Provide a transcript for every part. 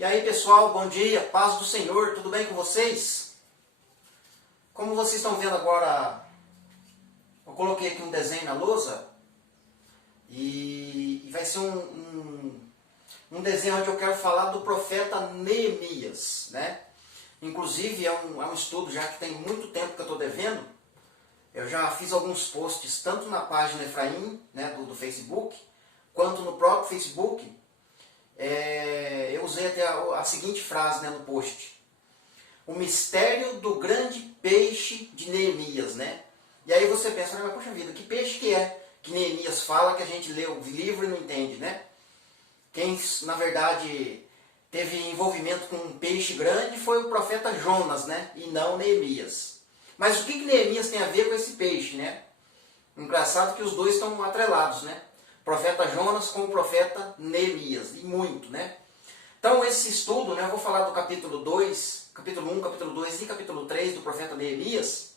E aí pessoal, bom dia, paz do Senhor, tudo bem com vocês? Como vocês estão vendo agora, eu coloquei aqui um desenho na lousa e vai ser um desenho onde eu quero falar do profeta Neemias, né? Inclusive é um estudo já que tem muito tempo que eu estou devendo. Eu já fiz alguns posts tanto na página Efraim, né, do Facebook, quanto no próprio Facebook. Eu usei até a seguinte frase, né, no post: o mistério do grande peixe de Neemias, né? E aí você pensa, mas poxa vida, que peixe que é que Neemias fala que a gente lê o livro e não entende, né? Quem, na verdade, teve envolvimento com um peixe grande foi o profeta Jonas, né? E não Neemias. Mas o que Neemias tem a ver com esse peixe, né? Engraçado que os dois estão atrelados, né? O profeta Jonas com o profeta Neemias, e muito, né? Então esse estudo, né, eu vou falar do capítulo 2, capítulo 1, capítulo 2 e capítulo 3 do profeta Neemias,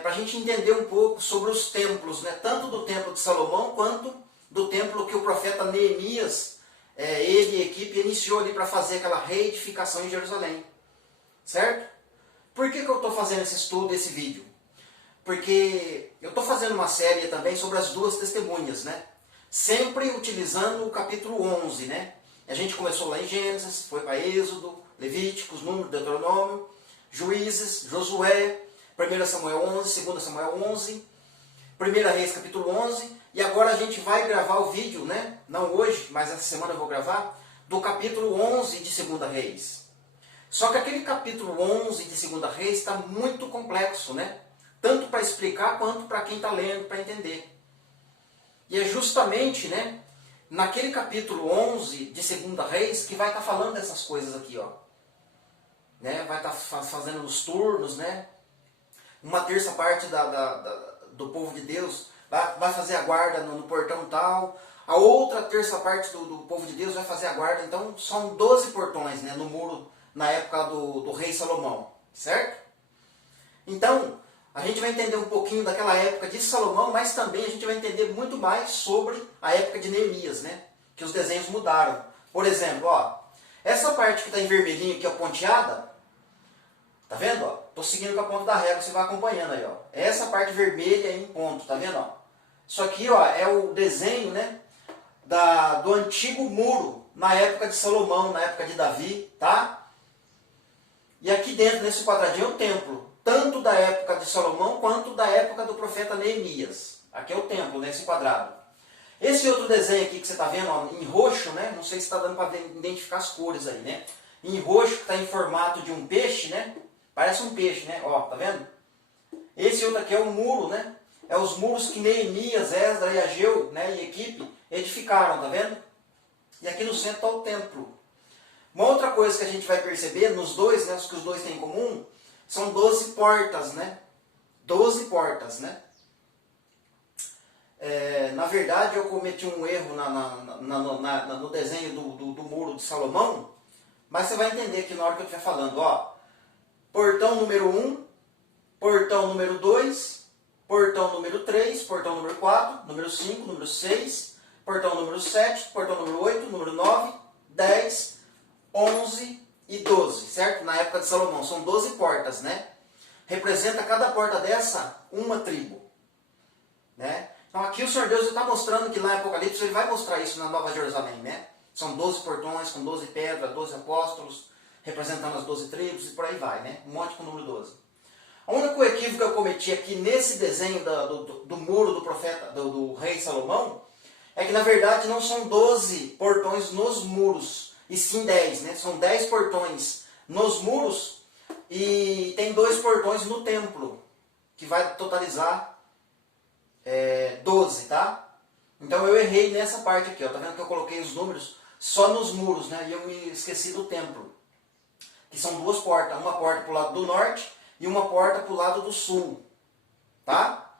para a gente entender um pouco sobre os templos, né, tanto do templo de Salomão quanto do templo que o profeta Neemias, ele e a equipe iniciou ali para fazer aquela reedificação em Jerusalém, certo? Por que eu estou fazendo esse estudo, esse vídeo? Porque eu estou fazendo uma série também sobre as duas testemunhas, né? Sempre utilizando o capítulo 11, né? A gente começou lá em Gênesis, foi para Êxodo, Levíticos, Número, Deuteronômio, Juízes, Josué, 1 Samuel 11, 2 Samuel 11, 1 Reis capítulo 11, e agora a gente vai gravar o vídeo, né? Não hoje, mas essa semana eu vou gravar, do capítulo 11 de 2 Reis. Só que aquele capítulo 11 de 2 Reis está muito complexo, né? Tanto para explicar quanto para quem está lendo, para entender. E é justamente, né, naquele capítulo 11 de 2 Reis que vai estar falando dessas coisas aqui, ó. Né? Vai estar fazendo os turnos, né? Uma terça parte do povo de Deus vai fazer a guarda no portão tal. A outra terça parte do povo de Deus vai fazer a guarda. Então são 12 portões, né, no muro na época do rei Salomão, certo? Então a gente vai entender um pouquinho daquela época de Salomão, mas também a gente vai entender muito mais sobre a época de Neemias, né? Que os desenhos mudaram. Por exemplo, ó, essa parte que está em vermelhinho aqui, ó, ponteada, tá vendo? Ó? Tô seguindo com a ponta da régua, você vai acompanhando aí, ó. Essa parte vermelha aí em ponto, tá vendo? Ó? Isso aqui, ó, é o desenho, né, do antigo muro na época de Salomão, na época de Davi, tá? E aqui dentro, nesse quadradinho, é o templo. Tanto da época de Salomão, quanto da época do profeta Neemias. Aqui é o templo, nesse quadrado. Esse outro desenho aqui que você está vendo, ó, em roxo, né? Não sei se está dando para identificar as cores aí, né? Em roxo, que está em formato de um peixe, né? Parece um peixe, né? Ó, tá vendo? Esse outro aqui é um muro, né? É os muros que Neemias, Esdras e Ageu, né, e equipe edificaram, tá vendo? E aqui no centro está o templo. Uma outra coisa que a gente vai perceber nos dois, né? Os que os dois têm em comum, são 12 portas, né? 12 portas, né? Na verdade, eu cometi um erro no desenho do muro de Salomão, mas você vai entender aqui na hora que eu estiver falando, ó. Portão número 1, portão número 2, portão número 3, portão número 4, número 5, número 6, portão número 7, portão número 8, número 9, 10, 11 e 12, certo? Na época de Salomão, são 12 portas, né? Representa cada porta dessa uma tribo, né? Então aqui o Senhor Deus está mostrando que lá em Apocalipse ele vai mostrar isso na Nova Jerusalém, né? São 12 portões com 12 pedras, 12 apóstolos, representando as 12 tribos e por aí vai, né? Um monte com o número 12. O único equívoco que eu cometi aqui nesse desenho do muro do profeta, do rei Salomão, é que na verdade não são 12 portões nos muros, e sim 10, né? São 10 portões nos muros e tem 2 portões no templo, que vai totalizar 12, tá? Então eu errei nessa parte aqui, ó. Tá vendo que eu coloquei os números só nos muros, né? E eu me esqueci do templo, que são 2 portas, uma porta para o lado do norte e uma porta para o lado do sul, tá?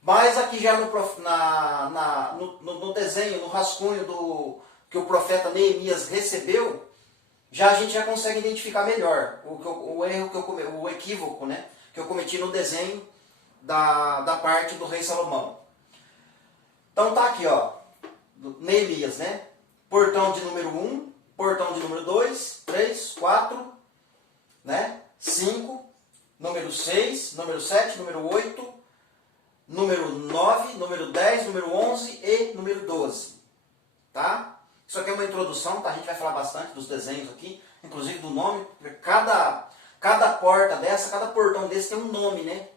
Mas aqui já no desenho, no rascunho que o profeta Neemias recebeu, a gente já consegue identificar melhor o equívoco, né, que eu cometi no desenho da parte do rei Salomão. Então tá aqui, ó, Neemias, né? portão de número 1, portão de número 2, 3, 4, né? 5, número 6, número 7, número 8, número 9, número 10, número 11 e número 12. Tá? Isso aqui é uma introdução, tá? A gente vai falar bastante dos desenhos aqui, inclusive do nome. Cada porta dessa, cada portão desse tem um nome, né?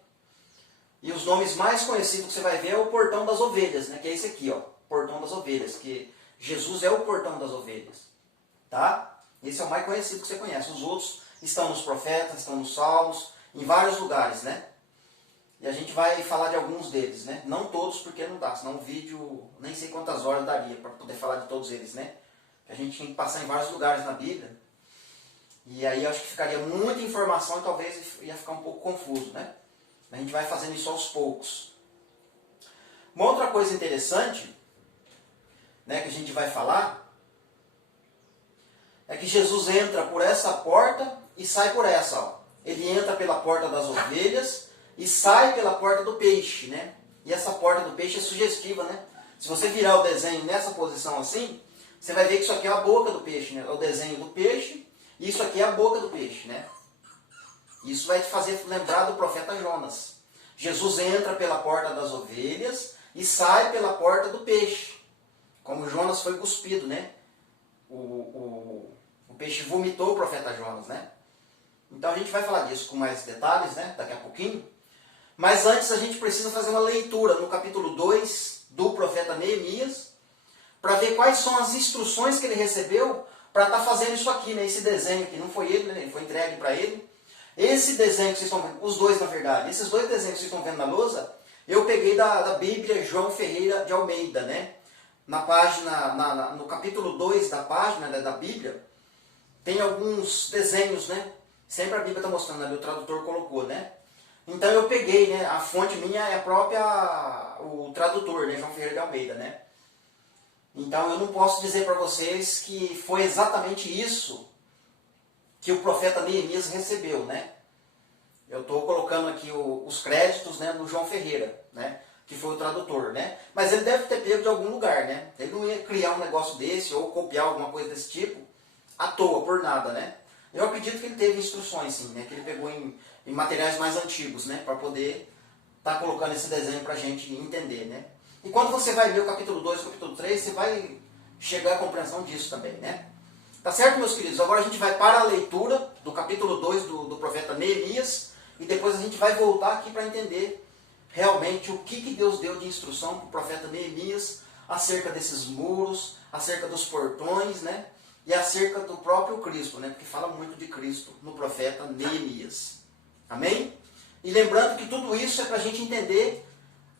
E os nomes mais conhecidos que você vai ver é o portão das ovelhas, né? Que é esse aqui, ó, portão das ovelhas, que Jesus é o portão das ovelhas, tá? Esse é o mais conhecido que você conhece. Os outros estão nos profetas, estão nos salmos, em vários lugares, né? E a gente vai falar de alguns deles, né? Não todos, porque não dá, senão o vídeo nem sei quantas horas daria para poder falar de todos eles, né? A gente tinha que passar em vários lugares na Bíblia. E aí eu acho que ficaria muita informação e talvez ia ficar um pouco confuso, né? A gente vai fazendo isso aos poucos. Uma outra coisa interessante, né, que a gente vai falar, é que Jesus entra por essa porta e sai por essa, ó. Ele entra pela porta das ovelhas e sai pela porta do peixe, né? E essa porta do peixe é sugestiva, né? Se você virar o desenho nessa posição assim, você vai ver que isso aqui é a boca do peixe, né? É o desenho do peixe, e isso aqui é a boca do peixe, né? Isso vai te fazer lembrar do profeta Jonas. Jesus entra pela porta das ovelhas e sai pela porta do peixe. Como Jonas foi cuspido, né? O peixe vomitou o profeta Jonas, né? Então a gente vai falar disso com mais detalhes, né? Daqui a pouquinho. Mas antes a gente precisa fazer uma leitura no capítulo 2 do profeta Neemias, para ver quais são as instruções que ele recebeu para estar fazendo isso aqui, né? Esse desenho aqui. Não foi ele, né? Ele foi entregue para ele. Esse desenho que vocês estão vendo, os dois na verdade, esses dois desenhos que vocês estão vendo na lousa, eu peguei da Bíblia João Ferreira de Almeida, né? Na página, no capítulo 2 da página, né, da Bíblia, tem alguns desenhos, né? Sempre a Bíblia está mostrando, ali o tradutor colocou, né? Então eu peguei, né? A fonte minha é o tradutor, né? João Ferreira de Almeida, né? Então eu não posso dizer para vocês que foi exatamente isso que o profeta Neemias recebeu, né? Eu estou colocando aqui os créditos, né, no João Ferreira, né? Que foi o tradutor, né? Mas ele deve ter pego de algum lugar, né? Ele não ia criar um negócio desse ou copiar alguma coisa desse tipo à toa, por nada, né? Eu acredito que ele teve instruções, sim, né? Que ele pegou em materiais mais antigos, né? Para poder estar colocando esse desenho para a gente entender, né? E quando você vai ler o capítulo 2 e o capítulo 3, você vai chegar à compreensão disso também, né? Tá certo, meus queridos? Agora a gente vai para a leitura do capítulo 2 do profeta Neemias e depois a gente vai voltar aqui para entender realmente o que Deus deu de instrução para o profeta Neemias acerca desses muros, acerca dos portões, né? E acerca do próprio Cristo, né? Porque fala muito de Cristo no profeta Neemias. Amém? E lembrando que tudo isso é para a gente entender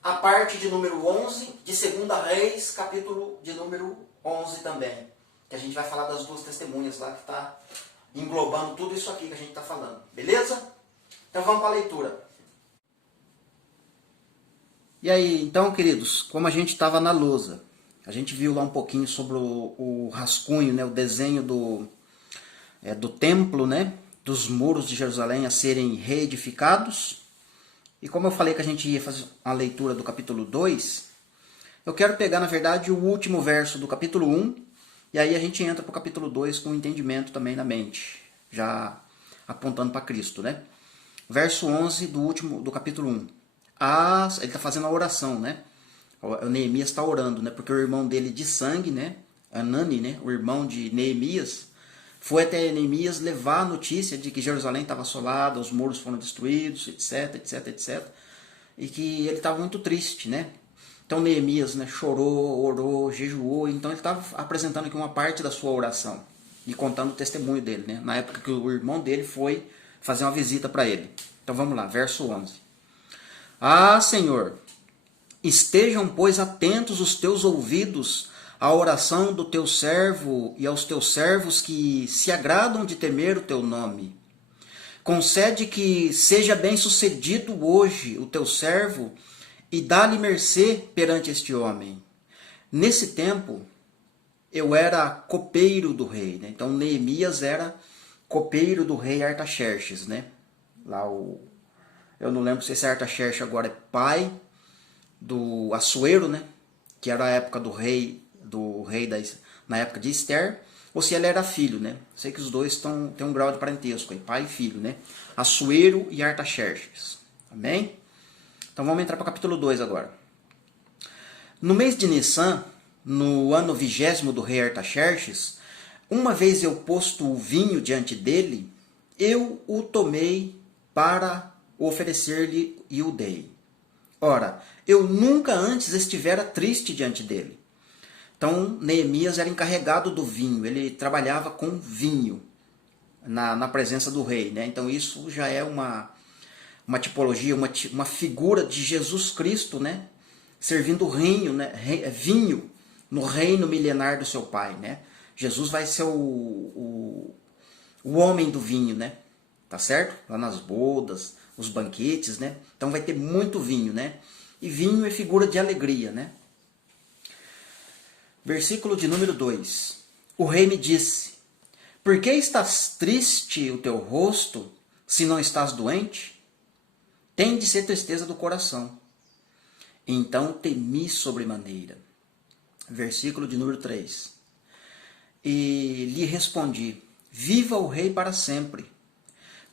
a parte de número 11 de 2 Reis, capítulo de número 11 também. Que a gente vai falar das duas testemunhas lá, que está englobando tudo isso aqui que a gente está falando. Beleza? Então vamos para a leitura. E aí, então, queridos, como a gente estava na lousa, a gente viu lá um pouquinho sobre o rascunho, né, o desenho do templo, né, dos muros de Jerusalém a serem reedificados. E como eu falei que a gente ia fazer uma leitura do capítulo 2, eu quero pegar, na verdade, o último verso do capítulo 1, e aí a gente entra para o capítulo 2 com o entendimento também na mente, já apontando para Cristo, né? Verso 11 do capítulo 1. Ele está fazendo a oração, né? O Neemias está orando, né? Porque o irmão dele de sangue, né? Anani, né? O irmão de Neemias, foi até Neemias levar a notícia de que Jerusalém estava assolada, os muros foram destruídos, etc, etc, etc. E que ele estava muito triste, né? Então Neemias, né, chorou, orou, jejuou. Então ele estava apresentando aqui uma parte da sua oração e contando o testemunho dele, né? Na época que o irmão dele foi fazer uma visita para ele. Então vamos lá, verso 11. Ah, Senhor, estejam, pois, atentos os teus ouvidos à oração do teu servo e aos teus servos que se agradam de temer o teu nome. Concede que seja bem sucedido hoje o teu servo e dá-lhe mercê perante este homem. Nesse tempo, eu era copeiro do rei, né? Então Neemias era copeiro do rei Artaxerxes, né? Eu não lembro se esse Artaxerxes agora é pai do Assuero, né? Que era a época do rei do rei na época de Esther, ou se ele era filho, né? Sei que os dois têm um grau de parentesco, aí, pai e filho, né? Assuero e Artaxerxes. Amém? Então vamos entrar para o capítulo 2 agora. No mês de Nissan, no ano 20º do rei Artaxerxes, uma vez eu posto o vinho diante dele, eu o tomei para oferecer-lhe e o dei. Ora, eu nunca antes estivera triste diante dele. Então, Neemias era encarregado do vinho, ele trabalhava com vinho na presença do rei, né? Então isso já é uma tipologia, uma figura de Jesus Cristo, né? Servindo vinho no reino milenar do seu Pai, né? Jesus vai ser o homem do vinho, né? Tá certo? Lá nas bodas, os banquetes, né? Então vai ter muito vinho, né? E vinho é figura de alegria, né? Versículo de número 2. O rei me disse: por que estás triste o teu rosto, se não estás doente? Tem de ser tristeza do coração. Então temi sobremaneira. Versículo de número 3. E lhe respondi: viva o rei para sempre.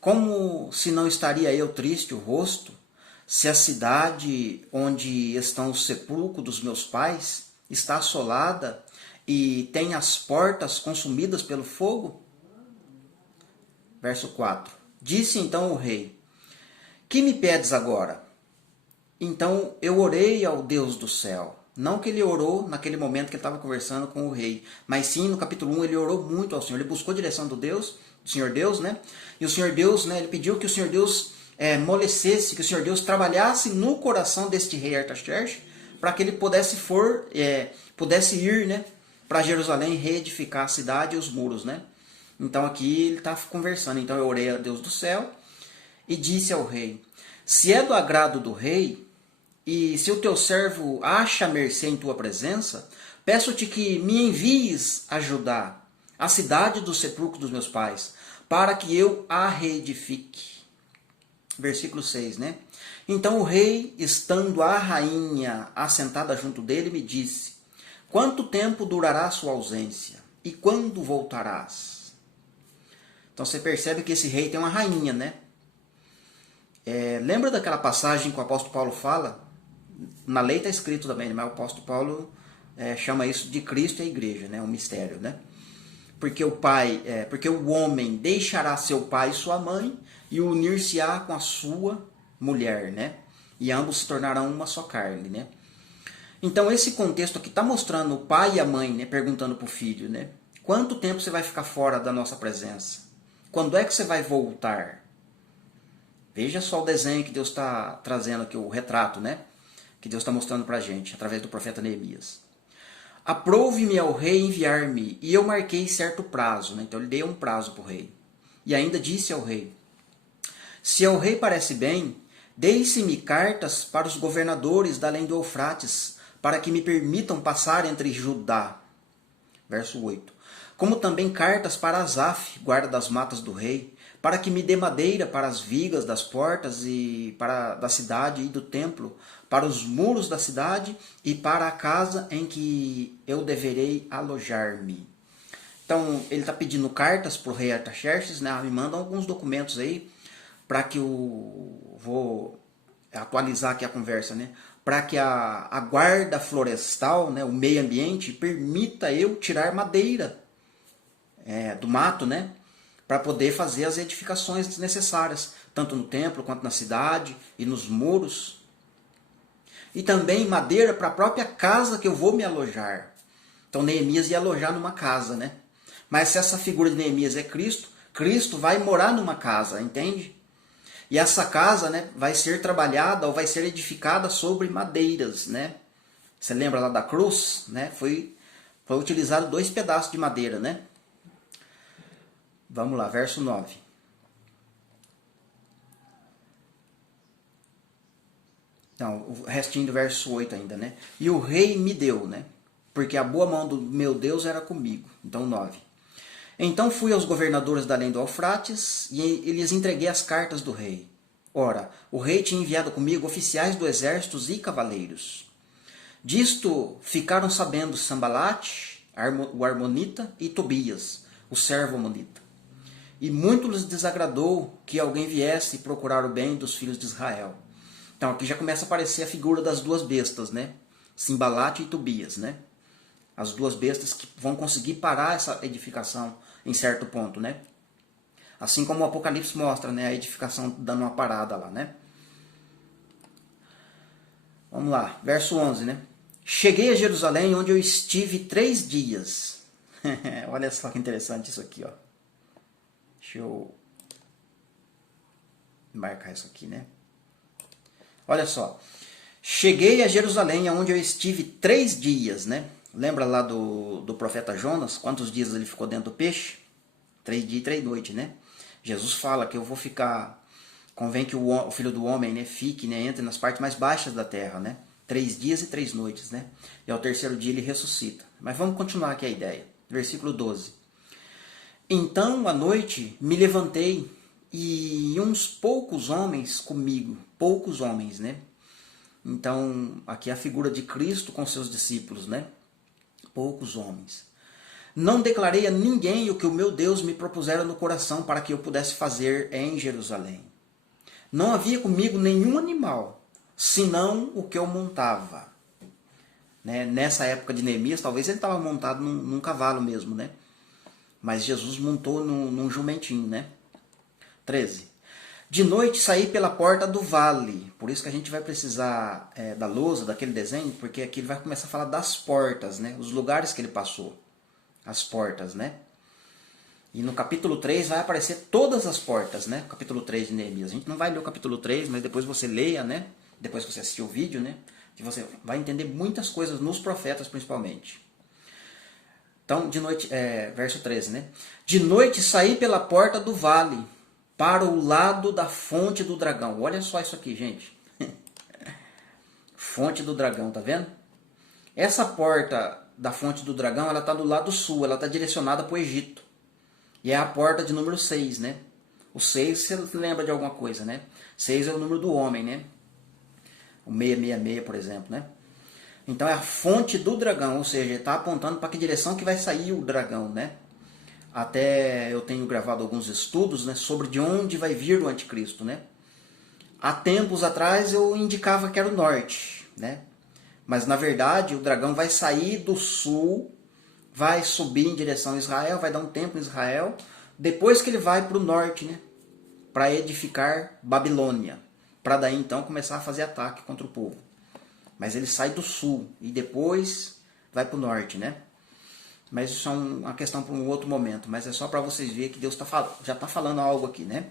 Como se não estaria eu triste o rosto, se a cidade onde estão os sepulcros dos meus pais está assolada e tem as portas consumidas pelo fogo? Verso 4. Disse então o rei: que me pedes agora? Então eu orei ao Deus do céu. Não que ele orou naquele momento que ele estava conversando com o rei, mas sim no capítulo 1 ele orou muito ao Senhor. Ele buscou a direção do Senhor Deus, né? E o Senhor Deus, né? Ele pediu que o Senhor Deus amolecesse, que o Senhor Deus trabalhasse no coração deste rei Artaxerxes, para que ele pudesse ir, né, para Jerusalém reedificar a cidade e os muros, né? Então aqui ele está conversando. Então eu orei a Deus do céu e disse ao rei: se é do agrado do rei, e se o teu servo acha mercê em tua presença, peço-te que me envies a Judá, a cidade do sepulcro dos meus pais, para que eu a reedifique. Versículo 6, né? Então o rei, estando a rainha assentada junto dele, me disse: quanto tempo durará a sua ausência? E quando voltarás? Então você percebe que esse rei tem uma rainha, né? Lembra daquela passagem que o apóstolo Paulo fala? Na lei está escrito também, mas o apóstolo Paulo chama isso de Cristo e a igreja, né? Um mistério, né? Porque o homem deixará seu pai e sua mãe e unir-se-á com a sua mulher, né? E ambos se tornarão uma só carne, né? Então esse contexto aqui está mostrando o pai e a mãe, né, perguntando para o filho, né? Quanto tempo você vai ficar fora da nossa presença? Quando é que você vai voltar? Veja só o desenho que Deus está trazendo aqui, o retrato, né? Que Deus está mostrando para a gente, através do profeta Neemias. Aprouve-me ao rei enviar-me, e eu marquei certo prazo, né? Então ele deu um prazo para o rei. E ainda disse ao rei: se ao rei parece bem, deixe-me cartas para os governadores da além do Eufrates, para que me permitam passar entre Judá. Verso 8. Como também cartas para Asaf, guarda das matas do rei, para que me dê madeira para as vigas das portas e da cidade e do templo, para os muros da cidade e para a casa em que eu deverei alojar-me. Então, ele está pedindo cartas para o rei Artaxerxes, né? Me mandam alguns documentos aí, para que vou atualizar aqui a conversa, né? Para que a guarda florestal, né? O meio ambiente, permita eu tirar madeira do mato, né? Para poder fazer as edificações necessárias, tanto no templo quanto na cidade e nos muros. E também madeira para a própria casa que eu vou me alojar. Então Neemias ia alojar numa casa, né? Mas se essa figura de Neemias é Cristo, Cristo vai morar numa casa, entende? E essa casa, né, vai ser trabalhada ou vai ser edificada sobre madeiras, né? Você lembra lá da cruz, né? Foi utilizado 2 pedaços de madeira, né? Vamos lá, verso 9. Não, o restinho do verso 8 ainda, né? E o rei me deu, né? Porque a boa mão do meu Deus era comigo. Então 9. Então fui aos governadores da além do Eufrates e lhes entreguei as cartas do rei. Ora, o rei tinha enviado comigo oficiais do exército e cavaleiros. Disto ficaram sabendo Sambalate, o Armonita, e Tobias, o servo Amonita. E muito lhes desagradou que alguém viesse procurar o bem dos filhos de Israel. Então aqui já começa a aparecer a figura das duas bestas, né? Sambalate e Tobias, né? As duas bestas que vão conseguir parar essa edificação em certo ponto, né? Assim como o Apocalipse mostra, né? A edificação dando uma parada lá, né? Vamos lá, verso 11, né? Cheguei a Jerusalém, onde eu estive 3 dias. Olha só que interessante isso aqui, ó. Deixa eu marcar isso aqui, né? Olha só. Cheguei a Jerusalém, onde eu estive 3 dias, né? Lembra lá do profeta Jonas? Quantos dias ele ficou dentro do peixe? 3 dias e 3 noites, né? Jesus fala que eu vou ficar... Convém que o Filho do Homem, né, fique, né, entre nas partes mais baixas da terra, né? 3 dias e 3 noites, né? E ao terceiro dia ele ressuscita. Mas vamos continuar aqui a ideia. Versículo 12. Então, à noite, me levantei e uns poucos homens comigo. Poucos homens, né? Então, aqui é a figura de Cristo com seus discípulos, né? Poucos homens. Não declarei a ninguém o que o meu Deus me propusera no coração para que eu pudesse fazer em Jerusalém. Não havia comigo nenhum animal, senão o que eu montava. Né? Nessa época de Neemias, talvez ele estava montado num cavalo mesmo, né? Mas Jesus montou num jumentinho, né? 13. De noite saí pela porta do vale. Por isso que a gente vai precisar da lousa, daquele desenho, porque aqui ele vai começar a falar das portas, né? Os lugares que ele passou. As portas, né? E no capítulo 3 vai aparecer todas as portas, né? Capítulo 3 de Neemias. A gente não vai ler o capítulo 3, mas depois você leia, né? Depois que você assistir o vídeo, né? Que você vai entender muitas coisas nos profetas, principalmente. Então, de noite, verso 13, né? De noite saí pela porta do vale, para o lado da fonte do dragão. Olha só isso aqui, gente. Fonte do dragão, tá vendo? Essa porta da fonte do dragão, ela está do lado sul, ela está direcionada para o Egito. E é a porta de número 6, né? O 6, você lembra de alguma coisa, né? 6 é o número do homem, né? O 666, por exemplo, né? Então é a fonte do dragão, ou seja, está apontando para que direção que vai sair o dragão, né? Até eu tenho gravado alguns estudos, né, sobre de onde vai vir o anticristo, né? Há tempos atrás eu indicava que era o norte, né? Mas na verdade o dragão vai sair do sul, vai subir em direção a Israel, vai dar um tempo em Israel, depois que ele vai para o norte, né? Para edificar Babilônia, para daí então começar a fazer ataque contra o povo. Mas ele sai do sul e depois vai para o norte, né? Mas isso é uma questão para um outro momento. Mas é só para vocês verem que Deus já está falando algo aqui, né?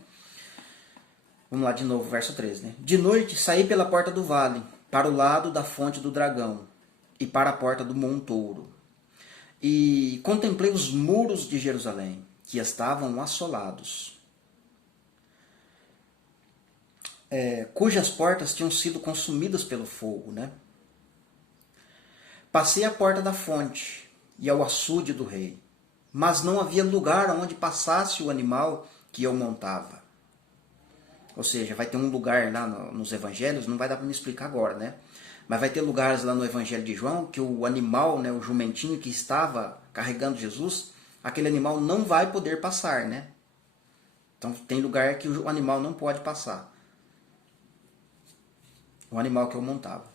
Vamos lá de novo, verso 13, né? De noite saí pela porta do vale, para o lado da fonte do dragão, e para a porta do montouro. E contemplei os muros de Jerusalém, que estavam assolados, cujas portas tinham sido consumidas pelo fogo, né? Passei a porta da fonte e ao açude do rei, mas não havia lugar onde passasse o animal que eu montava. Ou seja, vai ter um lugar lá nos evangelhos, não vai dar para me explicar agora, né? Mas vai ter lugares lá no evangelho de João que o animal, né, o jumentinho que estava carregando Jesus, aquele animal não vai poder passar, né? Então tem lugar que o animal não pode passar. O animal que eu montava.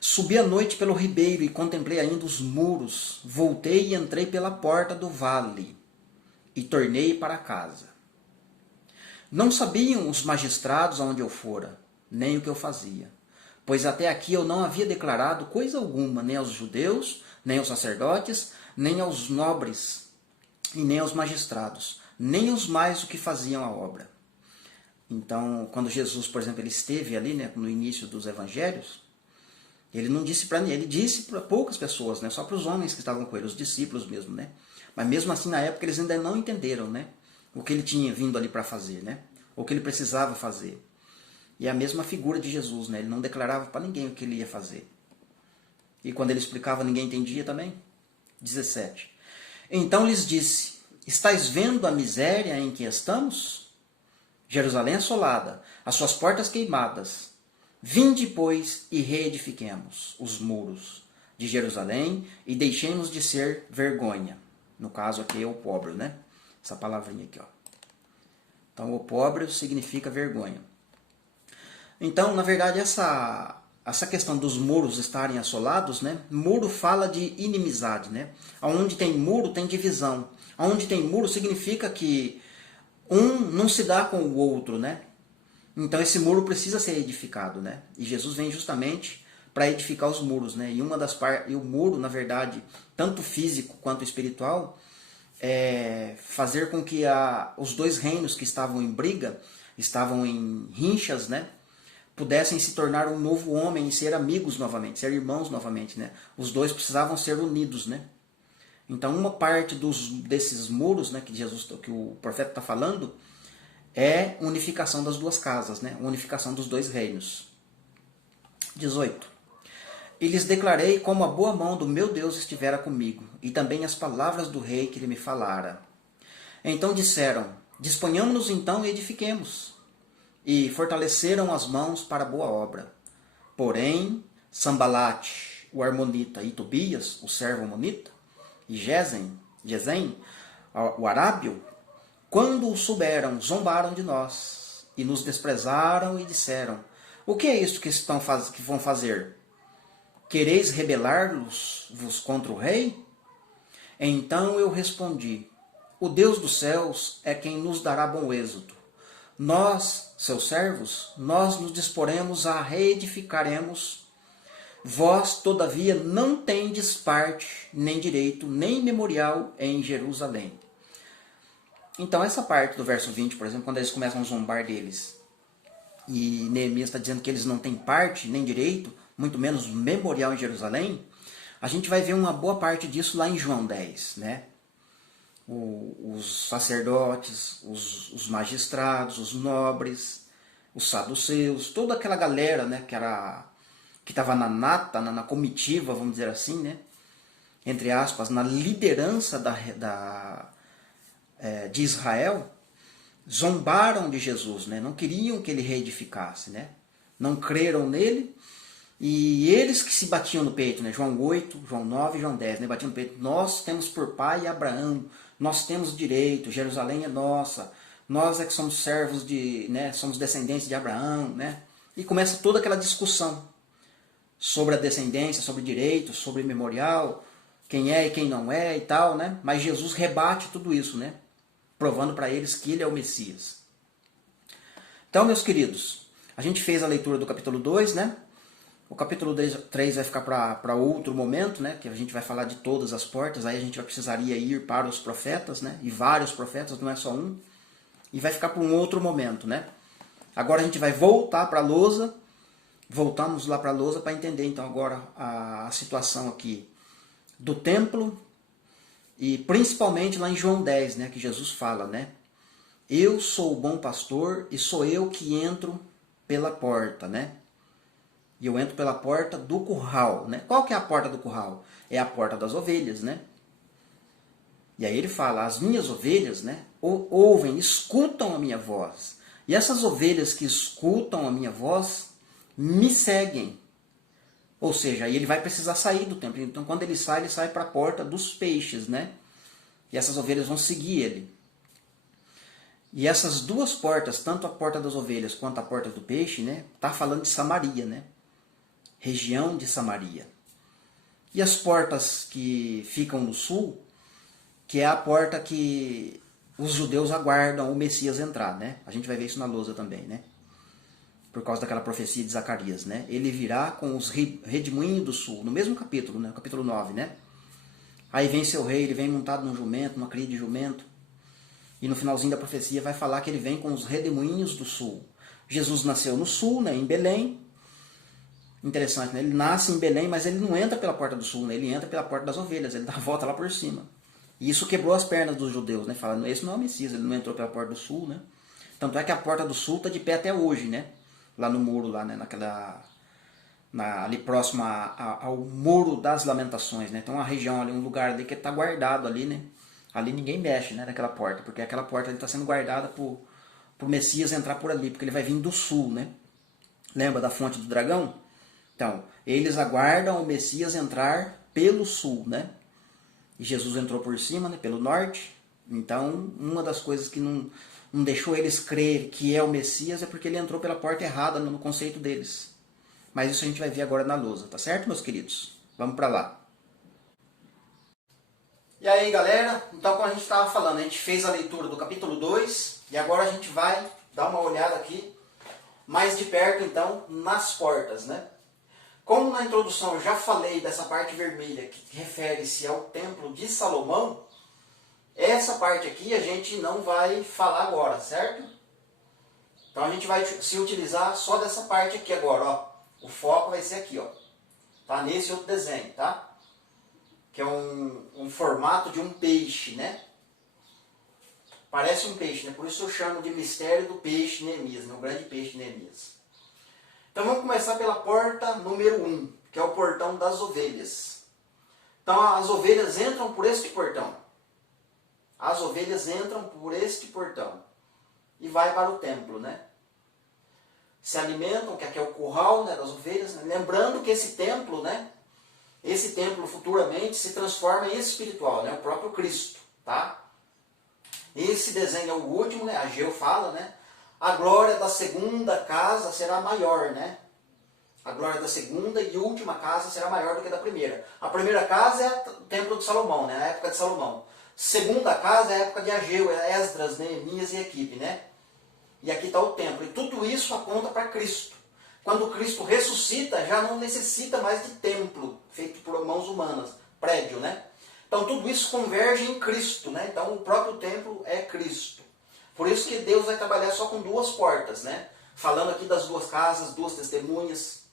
Subi à noite pelo ribeiro e contemplei ainda os muros. Voltei e entrei pela porta do vale e tornei para casa. Não sabiam os magistrados aonde eu fora, nem o que eu fazia, pois até aqui eu não havia declarado coisa alguma, nem aos judeus, nem aos sacerdotes, nem aos nobres, e nem aos magistrados, nem aos mais o que faziam a obra. Então, quando Jesus, por exemplo, ele esteve ali, né, no início dos evangelhos, ele não disse para ninguém, ele disse para poucas pessoas, né, só para os homens que estavam com ele, os discípulos mesmo, né? Mas mesmo assim, na época, eles ainda não entenderam, né, o que ele tinha vindo ali para fazer, né? O que ele precisava fazer. E é a mesma figura de Jesus, né? Ele não declarava para ninguém o que ele ia fazer. E quando ele explicava, ninguém entendia também. 17. Então lhes disse: estáis vendo a miséria em que estamos? Jerusalém assolada, as suas portas queimadas. Vinde, pois, e reedifiquemos os muros, de Jerusalém e deixemos de ser vergonha. No caso aqui é o pobre, né? Essa palavrinha aqui, ó. Então, o pobre significa vergonha. Então, na verdade, essa questão dos muros estarem assolados, né? Muro fala de inimizade, né? Onde tem muro, tem divisão. Onde tem muro significa que um não se dá com o outro, né? Então, esse muro precisa ser edificado, né? E Jesus vem justamente para edificar os muros, né? E e o muro, na verdade, tanto físico quanto espiritual, é fazer com que os dois reinos que estavam em briga, estavam em rinchas, né? Pudessem se tornar um novo homem e ser amigos novamente, ser irmãos novamente, né? Os dois precisavam ser unidos, né? Então, uma parte desses muros, né, que o profeta está falando, é unificação das duas casas, né? Unificação dos dois reinos. 18. E lhes declarei como a boa mão do meu Deus estivera comigo, e também as palavras do rei que ele me falara. Então disseram, disponhamo-nos então e edifiquemos. E fortaleceram as mãos para a boa obra. Porém, Sambalate, o Armonita, e Tobias, o servo Amonita, e Gesem, o Arábio, quando o souberam, zombaram de nós, e nos desprezaram e disseram, o que é isto que vão fazer? Quereis rebelar-vos contra o rei? Então eu respondi, o Deus dos céus é quem nos dará bom êxito. Nós, seus servos, nós nos disporemos a reedificaremos. Vós, todavia, não tendes parte, nem direito, nem memorial em Jerusalém. Então, essa parte do verso 20, por exemplo, quando eles começam a zombar deles, e Neemias está dizendo que eles não têm parte, nem direito, muito menos memorial em Jerusalém, a gente vai ver uma boa parte disso lá em João 10, né? Os sacerdotes, os magistrados, os nobres, os saduceus, toda aquela galera, né, que estava na nata, na comitiva, vamos dizer assim, né, entre aspas, na liderança de Israel, zombaram de Jesus, né, não queriam que ele reedificasse, né, não creram nele, e eles que se batiam no peito, né, João 8, João 9 e João 10, né, batiam no peito, nós temos por pai Abraão, nós temos direito, Jerusalém é nossa, nós é que somos servos né, somos descendentes de Abraão, né? E começa toda aquela discussão sobre a descendência, sobre direito, sobre memorial, quem é e quem não é e tal, né? Mas Jesus rebate tudo isso, né? Provando para eles que ele é o Messias. Então, meus queridos, a gente fez a leitura do capítulo 2, né? O capítulo 3 vai ficar para outro momento, né? Que a gente vai falar de todas as portas, aí a gente precisaria ir para os profetas, né? E vários profetas, não é só um. E vai ficar para um outro momento, né? Agora a gente vai voltar para a lousa, voltamos lá para a lousa para entender então agora a situação aqui do templo e principalmente lá em João 10, né? Que Jesus fala, né? Eu sou o bom pastor e sou eu que entro pela porta, né? E eu entro pela porta do curral, né? Qual que é a porta do curral? É a porta das ovelhas, né? E aí ele fala, as minhas ovelhas, né? Ouvem, escutam a minha voz. E essas ovelhas que escutam a minha voz, me seguem. Ou seja, aí ele vai precisar sair do templo. Então quando ele sai para a porta dos peixes, né? E essas ovelhas vão seguir ele. E essas duas portas, tanto a porta das ovelhas quanto a porta do peixe, né? Tá falando de Samaria, né? Região de Samaria. E as portas que ficam no sul, que é a porta que os judeus aguardam o Messias entrar, né? A gente vai ver isso na lousa também, né? Por causa daquela profecia de Zacarias, né? Ele virá com os redemoinhos do sul, no mesmo capítulo, né? Capítulo 9, né? Aí vem seu rei, ele vem montado num jumento, numa cria de jumento. E no finalzinho da profecia vai falar que ele vem com os redemoinhos do sul. Jesus nasceu no sul, né? Em Belém. Interessante, né? Ele nasce em Belém, mas ele não entra pela porta do sul, né? Ele entra pela porta das ovelhas, ele dá a volta lá por cima. E isso quebrou as pernas dos judeus, né? Falando, esse não é o Messias, ele não entrou pela porta do sul, né? Tanto é que a porta do sul está de pé até hoje, né? Lá no muro, lá, né? Ali próximo ao Muro das Lamentações, né? Tem uma região ali, um lugar ali que está guardado ali, né? Ali ninguém mexe, né? Naquela porta, porque aquela porta está sendo guardada pro Messias entrar por ali, porque ele vai vir do sul, né? Lembra da fonte do dragão? Então, eles aguardam o Messias entrar pelo sul, né? E Jesus entrou por cima, né, pelo norte. Então, uma das coisas que não deixou eles crer que é o Messias é porque ele entrou pela porta errada no conceito deles. Mas isso a gente vai ver agora na lousa, tá certo, meus queridos? Vamos para lá. E aí, galera, então como a gente estava falando, a gente fez a leitura do capítulo 2 e agora a gente vai dar uma olhada aqui mais de perto, então, nas portas, né? Como na introdução eu já falei dessa parte vermelha que refere-se ao Templo de Salomão, essa parte aqui a gente não vai falar agora, certo? Então a gente vai se utilizar só dessa parte aqui agora, ó. O foco vai ser aqui, ó. Tá nesse outro desenho, tá? Que é um formato de um peixe, né? Parece um peixe, né? Por isso eu chamo de mistério do peixe Neemias, né? O grande peixe Neemias. Então vamos começar pela porta número 1, que é o portão das ovelhas. Então as ovelhas entram por este portão. As ovelhas entram por este portão e vai para o templo, né? Se alimentam, que aqui é o curral, né, das ovelhas. Né? Lembrando que esse templo, né? Esse templo futuramente se transforma em espiritual, né? O próprio Cristo, tá? Esse desenho é o último, né? Ageu fala, né? A glória da segunda casa será maior, né? A glória da segunda e última casa será maior do que a da primeira. A primeira casa é o templo de Salomão, né? A época de Salomão. Segunda casa é a época de Ageu, Esdras, Neemias e equipe, né? E aqui está o templo. E tudo isso aponta para Cristo. Quando Cristo ressuscita, já não necessita mais de templo feito por mãos humanas, prédio, né? Então tudo isso converge em Cristo, né? Então o próprio templo é Cristo. Por isso que Deus vai trabalhar só com duas portas, né? Falando aqui das duas casas, duas testemunhas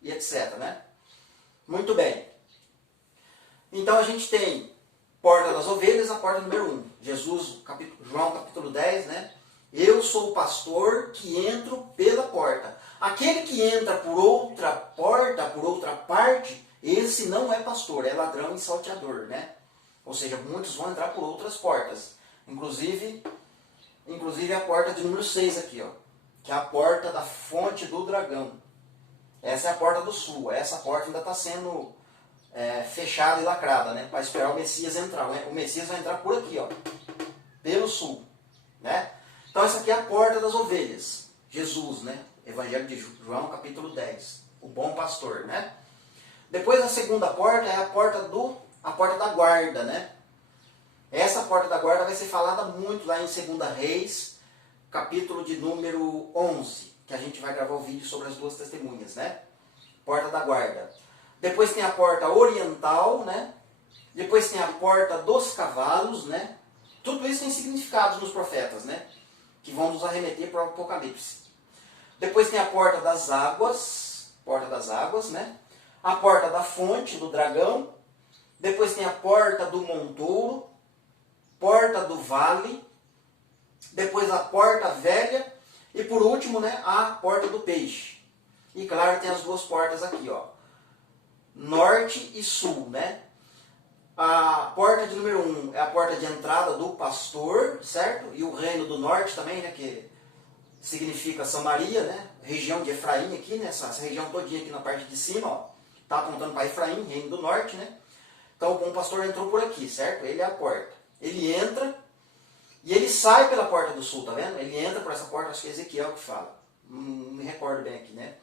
e etc, né? Muito bem. Então a gente tem porta das ovelhas, a porta número 1. João capítulo 10, né? Eu sou o pastor que entro pela porta. Aquele que entra por outra porta, por outra parte, esse não é pastor, é ladrão e salteador, né? Ou seja, muitos vão entrar por outras portas. Inclusive a porta de número 6 aqui, ó, que é a porta da fonte do dragão. Essa é a porta do sul. Essa porta ainda está sendo fechada e lacrada, né? Para esperar o Messias entrar. O Messias vai entrar por aqui, ó, pelo sul, né? Então essa aqui é a porta das ovelhas. Jesus, né? Evangelho de João, capítulo 10. O bom pastor, né? Depois a segunda porta é a porta da guarda, né? Essa porta da guarda vai ser falada muito lá em 2 Reis, capítulo de número 11, que a gente vai gravar o vídeo sobre as duas testemunhas, né? Porta da guarda. Depois tem a porta oriental, né? Depois tem a porta dos cavalos, né? Tudo isso tem significados nos profetas, né? Que vão nos arremeter para o Apocalipse. Depois tem a porta das águas, né? A porta da fonte do dragão. Depois tem a porta do montouro, porta do vale, depois a porta velha e por último, né, a porta do peixe. E claro, tem as duas portas aqui, ó, norte e sul, né? A porta de número 1 é a porta de entrada do pastor, certo? E o reino do norte também, né, que significa Samaria, né? Região de Efraim aqui, né? Essa região todinha aqui na parte de cima, ó, tá apontando para Efraim, reino do norte, né? Então o bom pastor entrou por aqui, certo? Ele é a porta. Ele entra e ele sai pela porta do sul, tá vendo? Ele entra por essa porta, acho que é Ezequiel que fala. Não me recordo bem aqui, né?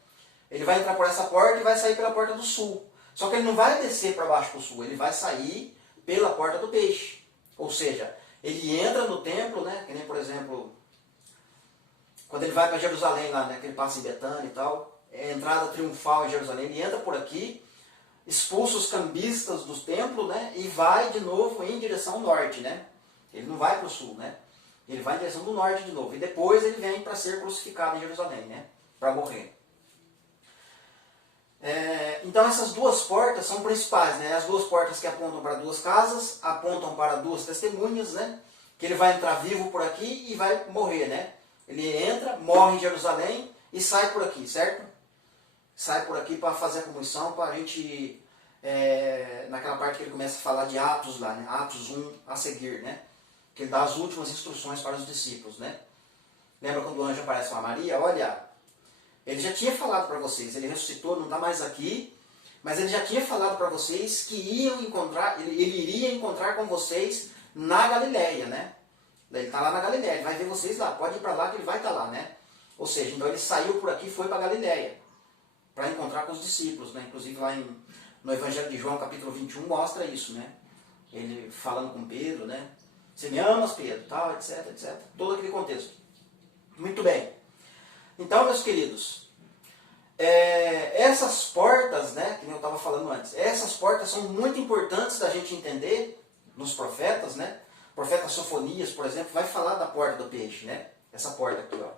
Ele vai entrar por essa porta e vai sair pela porta do sul. Só que ele não vai descer para baixo para o sul, ele vai sair pela porta do peixe. Ou seja, ele entra no templo, né? Que nem, por exemplo, quando ele vai para Jerusalém lá, né? Que ele passa em Betânia e tal. É a entrada triunfal em Jerusalém. Ele entra por aqui, expulsa os cambistas do templo, né? E vai de novo em direção ao norte, né? Ele não vai para o sul, né? Ele vai em direção do norte de novo. E depois ele vem para ser crucificado em Jerusalém, né? Para morrer. Então essas duas portas são principais, né? As duas portas que apontam para duas casas, apontam para duas testemunhas, né? Que ele vai entrar vivo por aqui e vai morrer, né? Ele entra, morre em Jerusalém e sai por aqui, certo? Sai por aqui para fazer a comissão, para a gente, naquela parte que ele começa a falar de Atos lá, né? Atos 1 a seguir, né? Que ele dá as últimas instruções para os discípulos, né? Lembra quando o anjo aparece com a Maria? Olha, Ele já tinha falado para vocês, ele ressuscitou, não está mais aqui, mas ele já tinha falado para vocês que ele iria encontrar com vocês na Galileia, né? Ele está lá na Galileia, ele vai ver vocês lá, pode ir para lá que ele vai estar lá, né? Ou seja, então ele saiu por aqui e foi para Galileia, para encontrar com os discípulos, né? Inclusive lá no Evangelho de João, capítulo 21, mostra isso, né? Ele falando com Pedro, né? Você me amas, Pedro, tal, etc, etc. Todo aquele contexto. Muito bem. Então, meus queridos, essas portas, né, que eu estava falando antes, essas portas são muito importantes da gente entender nos profetas, né? O profeta Sofonias, por exemplo, vai falar da porta do peixe, né? Essa porta aqui, ó.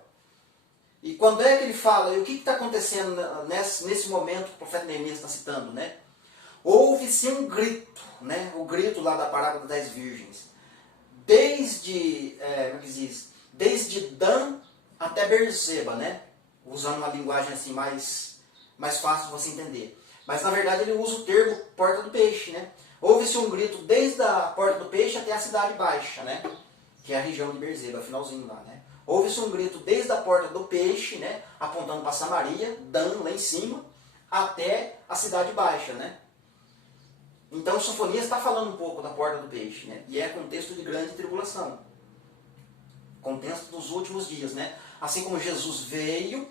E quando é que ele fala, e o que está acontecendo nesse momento que o profeta Neemias está citando, né? Houve-se um grito, né? O grito lá da parábola das 10 virgens. Desde Dan até Berseba, né? Usando uma linguagem assim mais fácil de você entender. Mas na verdade ele usa o termo porta do peixe, né? Houve-se um grito desde a porta do peixe até a cidade baixa, né? Que é a região de Berseba, finalzinho lá, né? Houve-se um grito desde a porta do peixe, né? Apontando para Samaria, Dan lá em cima, até a cidade baixa, né? Então Sofonias está falando um pouco da porta do peixe, né? E é contexto de grande tribulação. Contexto dos últimos dias, né? Assim como Jesus veio,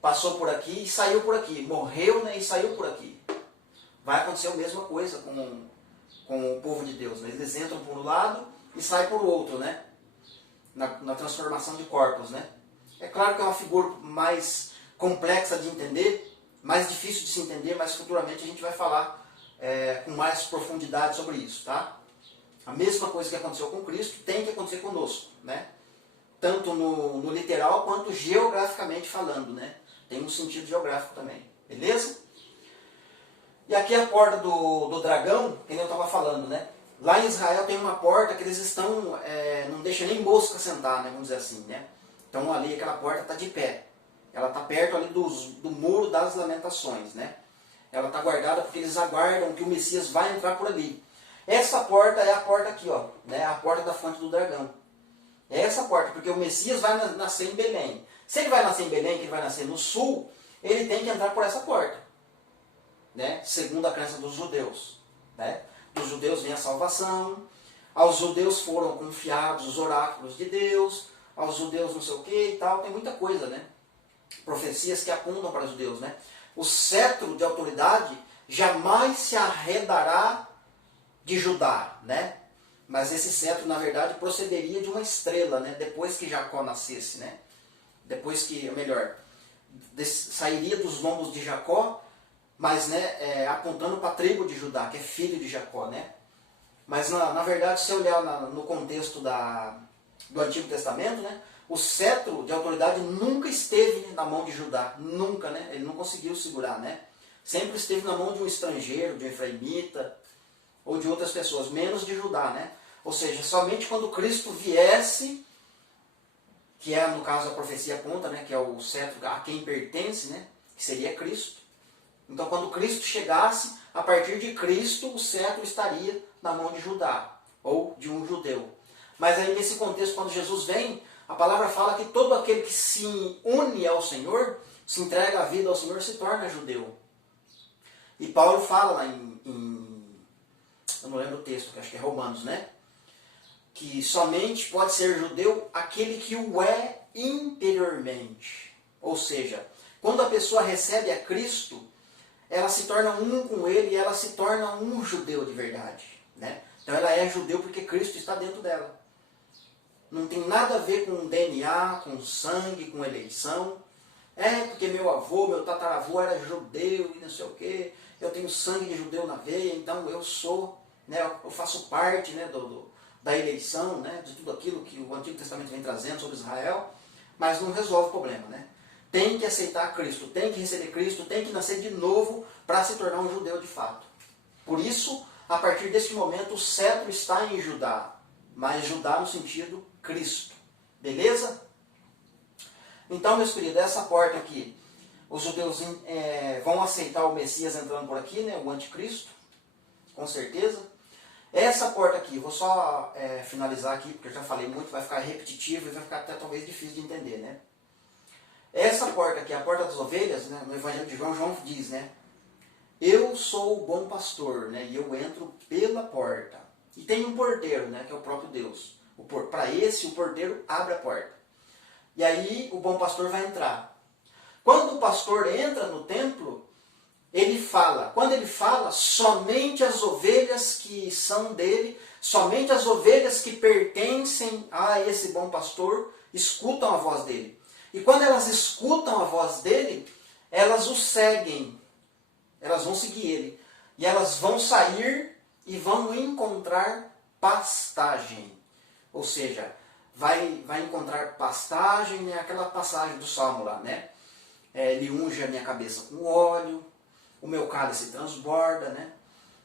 passou por aqui e saiu por aqui. Morreu, né, e saiu por aqui. Vai acontecer a mesma coisa com o povo de Deus, né? Eles entram por um lado e saem por outro, né? Na transformação de corpos, né? É claro que é uma figura mais complexa de entender, mais difícil de se entender, mas futuramente a gente vai falar com mais profundidade sobre isso, tá? A mesma coisa que aconteceu com Cristo tem que acontecer conosco, né? Tanto no literal quanto geograficamente falando, né? Tem um sentido geográfico também, beleza? E aqui é a porta do dragão, que eu estava falando, né? Lá em Israel tem uma porta que eles estão, não deixa nem mosca sentar, né? Vamos dizer assim, né? Então ali aquela porta está de pé. Ela está perto ali do muro das lamentações, né? Ela está guardada porque eles aguardam que o Messias vai entrar por ali. Essa porta é a porta aqui, ó, né? A porta da fonte do dragão. É essa porta, porque o Messias vai nascer em Belém. Se ele vai nascer em Belém, que ele vai nascer no sul, ele tem que entrar por essa porta, né? Segundo a crença dos judeus, né? Dos judeus vem a salvação, aos judeus foram confiados os oráculos de Deus, aos judeus não sei o que e tal, tem muita coisa, né? Profecias que apontam para os judeus, né? O cetro de autoridade jamais se arredará de Judá, né? Mas esse cetro, na verdade, procederia de uma estrela, né? Depois que Jacó nascesse, né? Depois que, melhor, sairia dos lombos de Jacó, mas, né, apontando para a tribo de Judá, que é filho de Jacó, né? Mas, na verdade, se olhar no contexto do Antigo Testamento, né? O cetro de autoridade nunca esteve na mão de Judá, nunca, né? Ele não conseguiu segurar, né? Sempre esteve na mão de um estrangeiro, de um efraimita, ou de outras pessoas, menos de Judá, né? Ou seja, somente quando Cristo viesse, que é, no caso, a profecia aponta, né? Que é o cetro a quem pertence, né? Que seria Cristo. Então, quando Cristo chegasse, a partir de Cristo, o cetro estaria na mão de Judá, ou de um judeu. Mas aí, nesse contexto, quando Jesus vem, a palavra fala que todo aquele que se une ao Senhor, se entrega a vida ao Senhor, se torna judeu. E Paulo fala lá eu não lembro o texto, que acho que é Romanos, né? Que somente pode ser judeu aquele que o é interiormente. Ou seja, quando a pessoa recebe a Cristo, ela se torna um com ele e ela se torna um judeu de verdade, né? Então ela é judeu porque Cristo está dentro dela. Não tem nada a ver com DNA, com sangue, com eleição. Porque meu avô, meu tataravô era judeu e não sei o quê. Eu tenho sangue de judeu na veia, então eu sou, né, eu faço parte, né, da eleição, né, de tudo aquilo que o Antigo Testamento vem trazendo sobre Israel, mas não resolve o problema, né? Tem que aceitar Cristo, tem que receber Cristo, tem que nascer de novo para se tornar um judeu de fato. Por isso, a partir desse momento, o cetro está em Judá, mas Judá no sentido Cristo. Beleza? Então, meus queridos, essa porta aqui, os judeus vão aceitar o Messias entrando por aqui, né, o anticristo, com certeza. Essa porta aqui, vou só finalizar aqui, porque eu já falei muito, vai ficar repetitivo e vai ficar até talvez difícil de entender, né? Essa porta aqui, a porta das ovelhas, né, no Evangelho de João, João diz, né? Eu sou o bom pastor, né, e eu entro pela porta. E tem um porteiro, né, que é o próprio Deus. Para esse, o porteiro abre a porta. E aí o bom pastor vai entrar. Quando o pastor entra no templo, ele fala. Quando ele fala, somente as ovelhas que são dele, somente as ovelhas que pertencem a esse bom pastor, escutam a voz dele. E quando elas escutam a voz dele, elas o seguem. Elas vão seguir ele. E elas vão sair e vão encontrar pastagem. Ou seja, vai encontrar pastagem, né? Aquela passagem do Salmo lá, né? Ele unge a minha cabeça com óleo, o meu cálice transborda, né?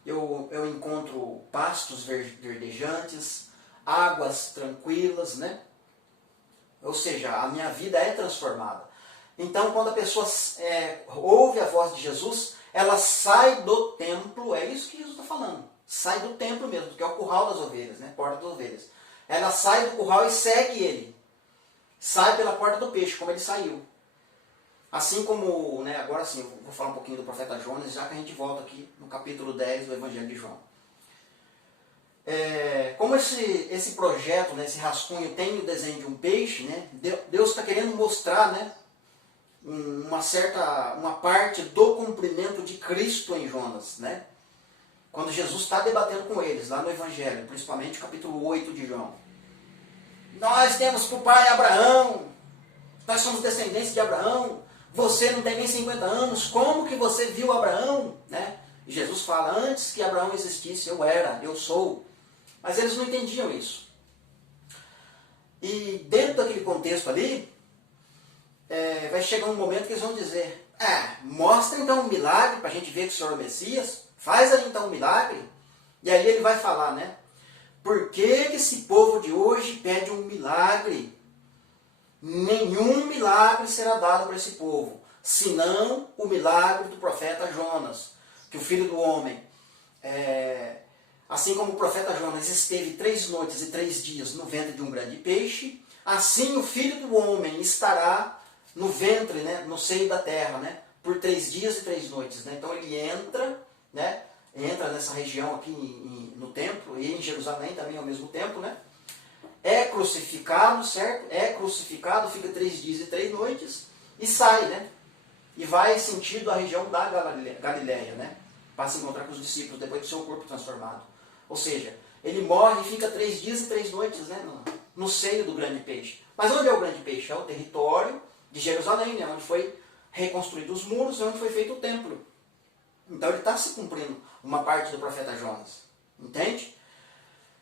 Eu encontro pastos verdejantes, águas tranquilas, né? Ou seja, a minha vida é transformada. Então, quando a pessoa ouve a voz de Jesus, ela sai do templo, é isso que Jesus está falando. Sai do templo mesmo, que é o curral das ovelhas, né? Porta das ovelhas. Ela sai do curral e segue ele. Sai pela porta do peixe, como ele saiu. Assim como, né, agora sim, eu vou falar um pouquinho do profeta Jonas, já que a gente volta aqui no capítulo 10 do Evangelho de João. Como esse projeto, né, esse rascunho tem o desenho de um peixe, né, Deus está querendo mostrar, né, uma parte do cumprimento de Cristo em Jonas, né? Quando Jesus está debatendo com eles, lá no Evangelho, principalmente capítulo 8 de João. Nós temos por pai Abraão, nós somos descendentes de Abraão, você não tem nem 50 anos, como que você viu Abraão? Né? E Jesus fala, antes que Abraão existisse, eu sou. Mas eles não entendiam isso. E dentro daquele contexto ali, vai chegar um momento que eles vão dizer, mostra então um milagre para a gente ver que o Senhor é o Messias, faz aí então um milagre. E aí ele vai falar, né? Por que esse povo de hoje pede um milagre? Nenhum milagre será dado para esse povo, senão o milagre do profeta Jonas, que o filho do homem, assim como o profeta Jonas esteve 3 noites e 3 dias no ventre de um grande peixe, assim o filho do homem estará no ventre, né, no seio da terra, né, por 3 dias e 3 noites. Né? Então ele entra, né, entra nessa região aqui no templo e em Jerusalém também ao mesmo tempo, né? É crucificado, certo? É crucificado, fica 3 dias e 3 noites e sai, né? E vai sentido a região da Galileia, né? Para se encontrar com os discípulos depois do seu corpo transformado. Ou seja, ele morre e fica 3 dias e 3 noites, né? No seio do grande peixe. Mas onde é o grande peixe? É o território de Jerusalém, né? Onde foi reconstruído os muros e onde foi feito o templo. Então ele está se cumprindo uma parte do profeta Jonas. Entende?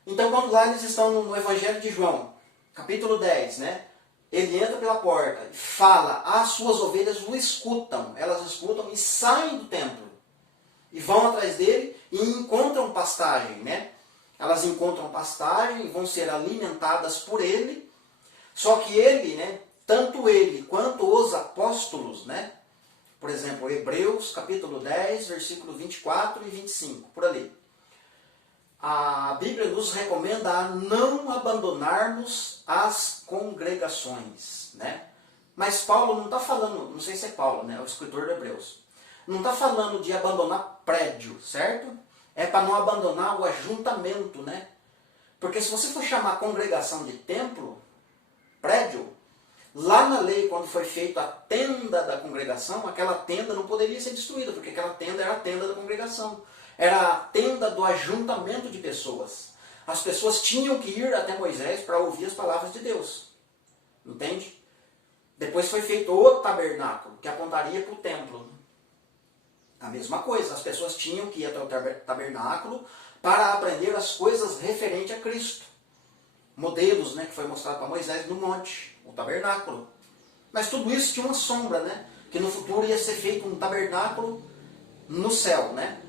Então, quando lá eles estão no Evangelho de João, capítulo 10, né? Ele entra pela porta e fala, as suas ovelhas o escutam, elas escutam e saem do templo. E vão atrás dele e encontram pastagem, né? Elas encontram pastagem e vão ser alimentadas por ele. Só que ele, né? Tanto ele quanto os apóstolos, né? Por exemplo, Hebreus, capítulo 10, versículo 24 e 25, por ali. A Bíblia nos recomenda a não abandonarmos as congregações, né? Mas Paulo não está falando, não sei se é Paulo, né? O escritor de Hebreus. Não está falando de abandonar prédio, certo? É para não abandonar o ajuntamento, né? Porque se você for chamar congregação de templo, prédio, lá na lei, quando foi feita a tenda da congregação, aquela tenda não poderia ser destruída, porque aquela tenda era a tenda da congregação. Era a tenda do ajuntamento de pessoas. As pessoas tinham que ir até Moisés para ouvir as palavras de Deus. Entende? Depois foi feito o tabernáculo, que apontaria para o templo. A mesma coisa, as pessoas tinham que ir até o tabernáculo para aprender as coisas referentes a Cristo. Modelos, né, que foi mostrado para Moisés no monte, o tabernáculo. Mas tudo isso tinha uma sombra, né? Que no futuro ia ser feito um tabernáculo no céu, né?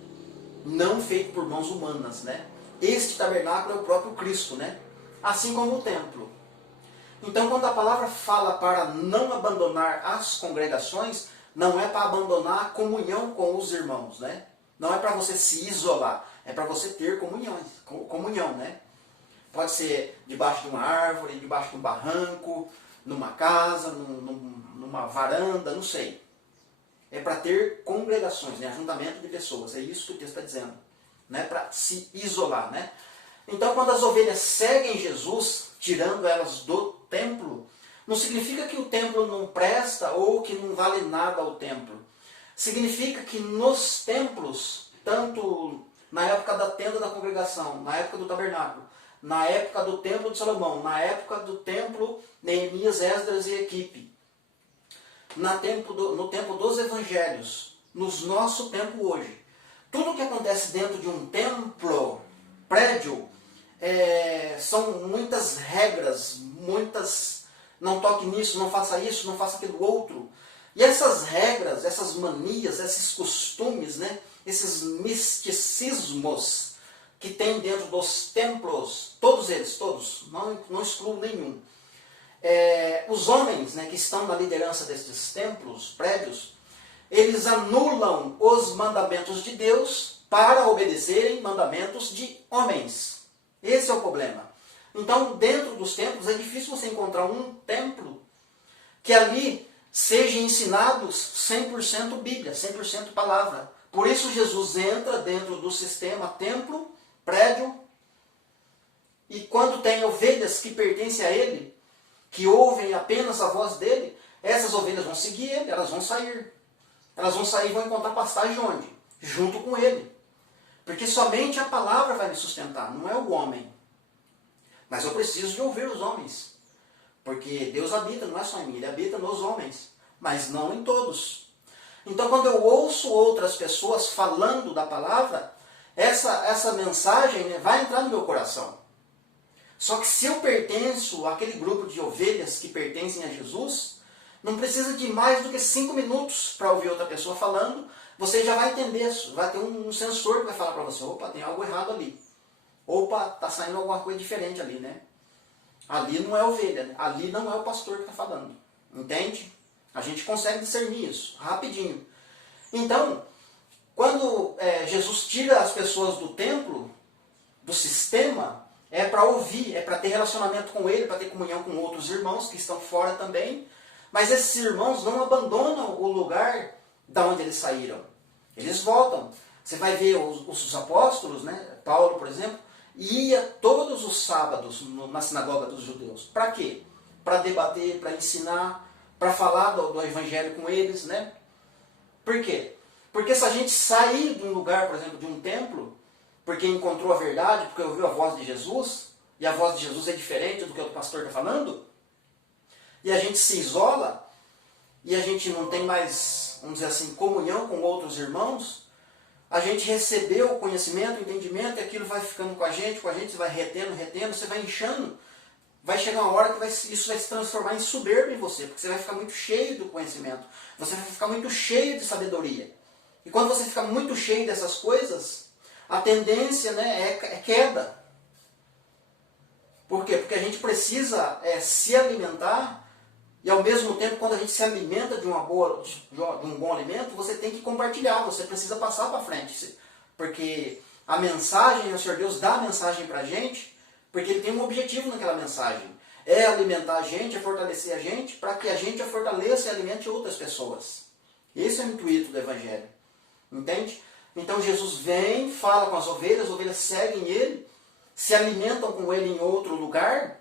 Não feito por mãos humanas, né? Este tabernáculo é o próprio Cristo, né? Assim como o templo. Então, quando a palavra fala para não abandonar as congregações, não é para abandonar a comunhão com os irmãos, né? Não é para você se isolar, é para você ter comunhão, né? Pode ser debaixo de uma árvore, debaixo de um barranco, numa casa, numa varanda, não sei. É para ter congregações, né? Ajuntamento de pessoas. É isso que o texto está dizendo. Né? Para se isolar. Né? Então, quando as ovelhas seguem Jesus, tirando elas do templo, não significa que o templo não presta ou que não vale nada ao templo. Significa que nos templos, tanto na época da tenda da congregação, na época do tabernáculo, na época do templo de Salomão, na época do templo Neemias, Esdras e equipe, no tempo dos evangelhos, no nosso tempo hoje, tudo que acontece dentro de um templo, prédio, são muitas regras, não toque nisso, não faça isso, não faça aquilo outro. E essas regras, essas manias, esses costumes, né, esses misticismos que tem dentro dos templos, todos eles, todos, não excluo nenhum. Os homens, né, que estão na liderança destes templos, prédios, eles anulam os mandamentos de Deus para obedecerem mandamentos de homens. Esse é o problema. Então, dentro dos templos, é difícil você encontrar um templo que ali seja ensinados 100% Bíblia, 100% palavra. Por isso Jesus entra dentro do sistema templo, prédio, e quando tem ovelhas que pertencem a ele, que ouvem apenas a voz dele, essas ovelhas vão seguir ele, elas vão sair. Elas vão sair e vão encontrar pastagem onde? Junto com ele. Porque somente a palavra vai me sustentar, não é o homem. Mas eu preciso de ouvir os homens. Porque Deus habita, não é só em mim, Ele habita nos homens, mas não em todos. Então, quando eu ouço outras pessoas falando da palavra, essa mensagem, né, vai entrar no meu coração. Só que se eu pertenço àquele grupo de ovelhas que pertencem a Jesus, não precisa de mais do que 5 minutos para ouvir outra pessoa falando, você já vai entender, vai ter um sensor que vai falar para você, opa, tem algo errado ali. Opa, está saindo alguma coisa diferente ali, né? Ali não é ovelha, né? Ali não é o pastor que está falando. Entende? A gente consegue discernir isso, rapidinho. Então, quando Jesus tira as pessoas do templo, do sistema, é para ouvir, é para ter relacionamento com ele, para ter comunhão com outros irmãos que estão fora também. Mas esses irmãos não abandonam o lugar da onde eles saíram. Eles voltam. Você vai ver os apóstolos, né? Paulo, por exemplo, ia todos os sábados na sinagoga dos judeus. Para quê? Para debater, para ensinar, para falar do evangelho com eles, né? Por quê? Porque se a gente sair de um lugar, por exemplo, de um templo, porque encontrou a verdade, porque ouviu a voz de Jesus, e a voz de Jesus é diferente do que o pastor está falando, e a gente se isola, e a gente não tem mais, vamos dizer assim, comunhão com outros irmãos, a gente recebeu o conhecimento, o entendimento, e aquilo vai ficando com a gente, você vai retendo, você vai inchando, vai chegar uma hora que isso vai se transformar em soberba em você, porque você vai ficar muito cheio do conhecimento, você vai ficar muito cheio de sabedoria. E quando você fica muito cheio dessas coisas, a tendência, né, é queda. Por quê? Porque a gente precisa se alimentar, e ao mesmo tempo, quando a gente se alimenta de um bom alimento, você tem que compartilhar, você precisa passar para frente. Porque a mensagem, o Senhor Deus dá a mensagem para a gente, porque Ele tem um objetivo naquela mensagem. É alimentar a gente, é fortalecer a gente, para que a gente a fortaleça e alimente outras pessoas. Esse é o intuito do Evangelho. Entende? Então Jesus vem, fala com as ovelhas seguem Ele, se alimentam com Ele em outro lugar,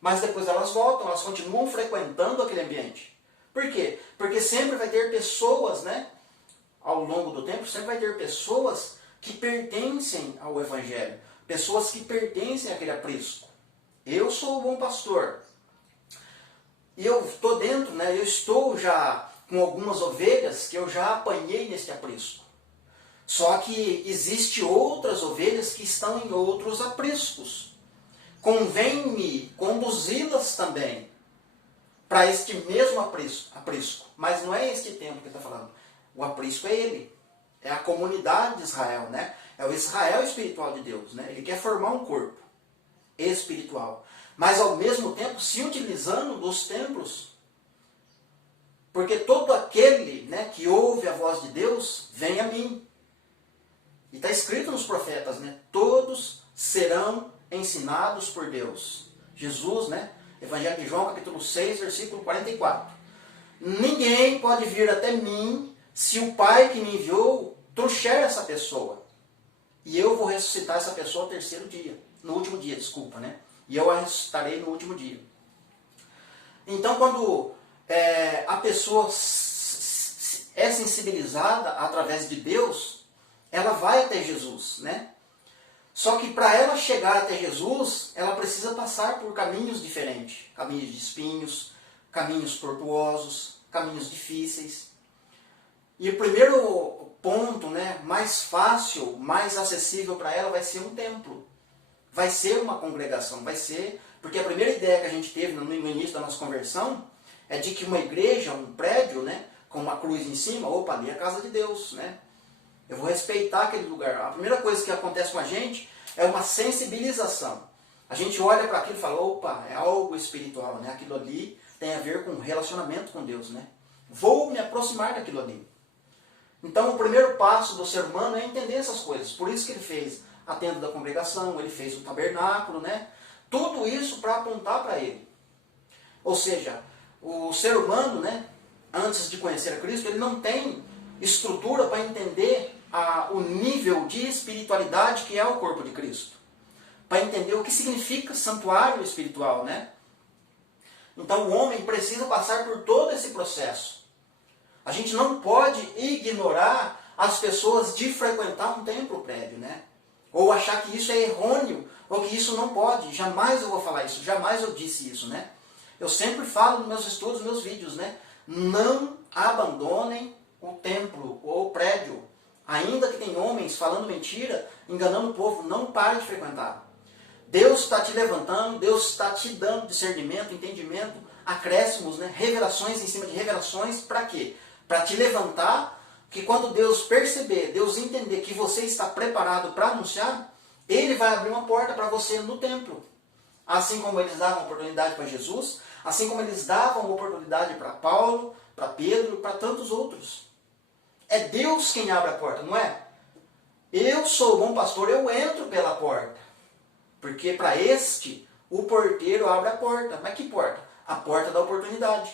mas depois elas voltam, elas continuam frequentando aquele ambiente. Por quê? Porque sempre vai ter pessoas, né, ao longo do tempo, sempre vai ter pessoas que pertencem ao Evangelho, pessoas que pertencem àquele aprisco. Eu sou o bom pastor. E eu estou dentro, né, eu estou já com algumas ovelhas que eu já apanhei neste aprisco. Só que existe outras ovelhas que estão em outros apriscos. Convém-me conduzi-las também para este mesmo aprisco. Mas não é este tempo que ele está falando. O aprisco é ele. É a comunidade de Israel, né? É o Israel espiritual de Deus, né? Ele quer formar um corpo espiritual. Mas ao mesmo tempo se utilizando dos templos. Porque todo aquele, né, que ouve a voz de Deus, vem a mim. E está escrito nos profetas, né? Todos serão ensinados por Deus. Jesus, né, Evangelho de João, capítulo 6, versículo 44. Ninguém pode vir até mim se o Pai que me enviou trouxer essa pessoa. E eu vou ressuscitar essa pessoa no terceiro dia. No último dia, desculpa, né? E eu a ressuscitarei no último dia. Então, quando a pessoa é sensibilizada através de Deus, ela vai até Jesus, né? Só que para ela chegar até Jesus, ela precisa passar por caminhos diferentes. Caminhos de espinhos, caminhos tortuosos, caminhos difíceis. E o primeiro ponto, né, mais fácil, mais acessível para ela vai ser um templo. Vai ser uma congregação, vai ser... Porque a primeira ideia que a gente teve no início da nossa conversão é de que uma igreja, um prédio, né, com uma cruz em cima, opa, ali é a casa de Deus, né? Eu vou respeitar aquele lugar. A primeira coisa que acontece com a gente é uma sensibilização. A gente olha para aquilo e fala, opa, é algo espiritual, né? Aquilo ali tem a ver com relacionamento com Deus, né? Vou me aproximar daquilo ali. Então o primeiro passo do ser humano é entender essas coisas. Por isso que ele fez a tenda da congregação, ele fez o tabernáculo, né? Tudo isso para apontar para ele. Ou seja, o ser humano, né, antes de conhecer a Cristo, ele não tem estrutura para entender o nível de espiritualidade que é o corpo de Cristo. Para entender o que significa santuário espiritual, né? Então o homem precisa passar por todo esse processo. A gente não pode ignorar as pessoas de frequentar um templo prévio, né? Ou achar que isso é errôneo, ou que isso não pode. Jamais eu vou falar isso, jamais eu disse isso, né? Eu sempre falo nos meus estudos, nos meus vídeos, né? Não abandonem o templo ou o prédio. Ainda que tem homens falando mentira, enganando o povo, não pare de frequentar. Deus está te levantando, Deus está te dando discernimento, entendimento, acréscimos, né? Revelações em cima de revelações, para quê? Para te levantar, que quando Deus perceber, Deus entender que você está preparado para anunciar, Ele vai abrir uma porta para você no templo. Assim como eles davam oportunidade para Jesus, assim como eles davam oportunidade para Paulo, para Pedro, para tantos outros. É Deus quem abre a porta, não é? Eu sou o bom pastor, eu entro pela porta. Porque para este, o porteiro abre a porta. Mas que porta? A porta da oportunidade.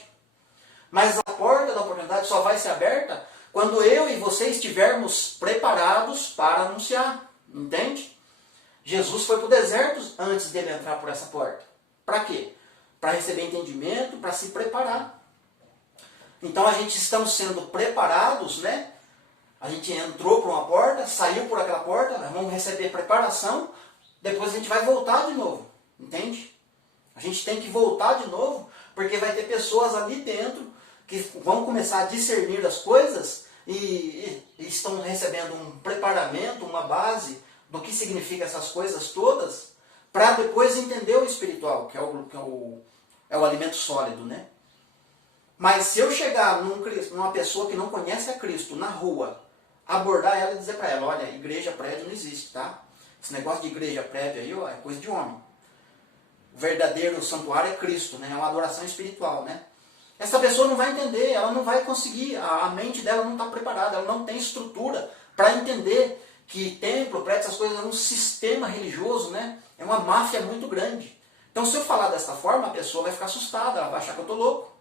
Mas a porta da oportunidade só vai ser aberta quando eu e você estivermos preparados para anunciar. Entende? Jesus foi para o deserto antes dele entrar por essa porta. Para quê? Para receber entendimento, para se preparar. Então a gente estamos sendo preparados, né? A gente entrou por uma porta, saiu por aquela porta, vamos receber preparação, depois a gente vai voltar de novo. Entende? A gente tem que voltar de novo, porque vai ter pessoas ali dentro que vão começar a discernir as coisas e estão recebendo um preparamento, uma base do que significa essas coisas todas, para depois entender o espiritual, que é o alimento sólido, né? Mas se eu chegar numa pessoa que não conhece a Cristo na rua, abordar ela e dizer para ela, olha, igreja prédio não existe, tá? Esse negócio de igreja prédio aí, ó, é coisa de homem. O verdadeiro santuário é Cristo, né? É uma adoração espiritual, né? Essa pessoa não vai entender, ela não vai conseguir, a mente dela não está preparada, ela não tem estrutura para entender que templo, prédio, essas coisas é um sistema religioso, né? É uma máfia muito grande. Então se eu falar dessa forma, a pessoa vai ficar assustada, ela vai achar que eu estou louco.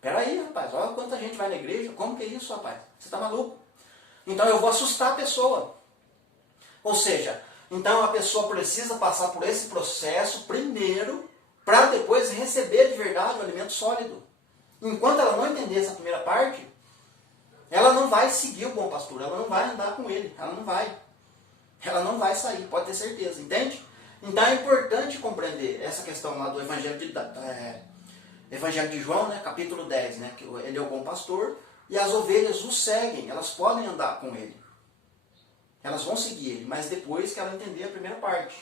Peraí, rapaz, olha quanta gente vai na igreja, como que é isso, rapaz? Você está maluco? Então eu vou assustar a pessoa. Ou seja, então a pessoa precisa passar por esse processo primeiro, para depois receber de verdade o alimento sólido. Enquanto ela não entender essa primeira parte, ela não vai seguir o bom pastor, ela não vai andar com ele, ela não vai. Ela não vai sair, pode ter certeza, entende? Então é importante compreender essa questão lá do Evangelho de João, né, capítulo 10, né, que ele é o bom pastor e as ovelhas o seguem, elas podem andar com ele. Elas vão seguir ele, mas depois que ela entender a primeira parte,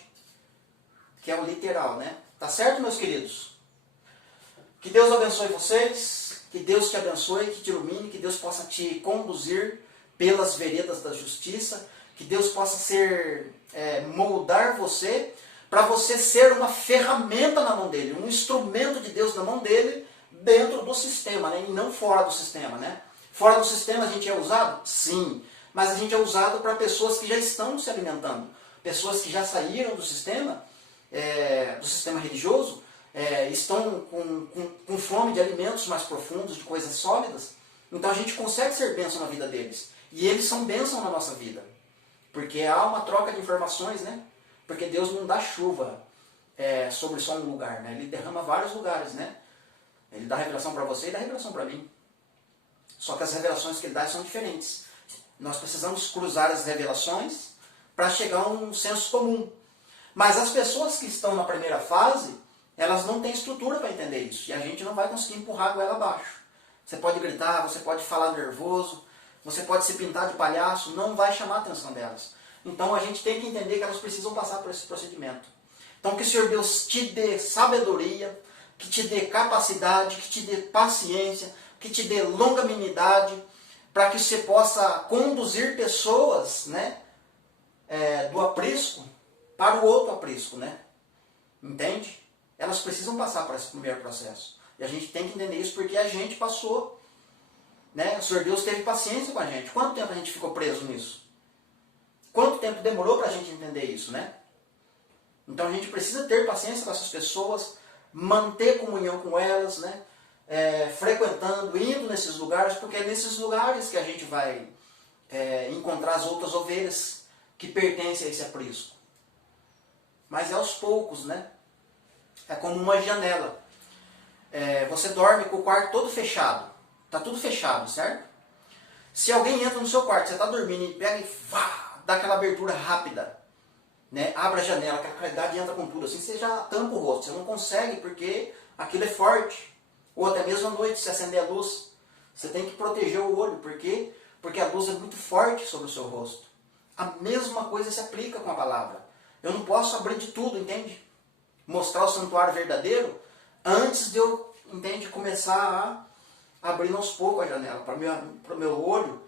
que é o literal, né? Tá certo, meus queridos? Que Deus abençoe vocês, que Deus te abençoe, que te ilumine, que Deus possa te conduzir pelas veredas da justiça, que Deus possa moldar você, para você ser uma ferramenta na mão dele, um instrumento de Deus na mão dele, dentro do sistema, né? E não fora do sistema, né? Fora do sistema a gente é usado? Sim, mas a gente é usado para pessoas que já estão se alimentando, pessoas que já saíram do sistema religioso, estão com fome de alimentos mais profundos, de coisas sólidas. Então a gente consegue ser bênção na vida deles. E eles são bênção na nossa vida. Porque há uma troca de informações, né? Porque Deus não dá chuva sobre só um lugar, né? Ele derrama vários lugares, né? Ele dá revelação para você e dá revelação para mim. Só que as revelações que ele dá são diferentes. Nós precisamos cruzar as revelações para chegar a um senso comum. Mas as pessoas que estão na primeira fase, elas não têm estrutura para entender isso. E a gente não vai conseguir empurrar a goela abaixo. Você pode gritar, você pode falar nervoso, você pode se pintar de palhaço, não vai chamar a atenção delas. Então a gente tem que entender que elas precisam passar por esse procedimento. Então que o Senhor Deus te dê sabedoria, que te dê capacidade, que te dê paciência, que te dê longanimidade, para que você possa conduzir pessoas, né, do aprisco para o outro aprisco, né? Entende? Elas precisam passar por esse primeiro processo. E a gente tem que entender isso porque a gente passou, né? O Senhor Deus teve paciência com a gente. Quanto tempo a gente ficou preso nisso? Quanto tempo demorou para a gente entender isso, né? Então a gente precisa ter paciência com essas pessoas, manter comunhão com elas, né? Frequentando, indo nesses lugares, porque é nesses lugares que a gente vai encontrar as outras ovelhas que pertencem a esse aprisco. Mas é aos poucos, né? É como uma janela. Você dorme com o quarto todo fechado. Está tudo fechado, certo? Se alguém entra no seu quarto, você está dormindo e pega e dá aquela abertura rápida, né? Abre a janela, aquela claridade entra com tudo, assim você já tampa o rosto. Você não consegue porque aquilo é forte. Ou até mesmo à noite, se acender a luz, você tem que proteger o olho. Por quê? Porque a luz é muito forte sobre o seu rosto. A mesma coisa se aplica com a palavra. Eu não posso abrir de tudo, entende? Mostrar o santuário verdadeiro antes de eu, entende, começar a abrir aos poucos a janela para o meu olho,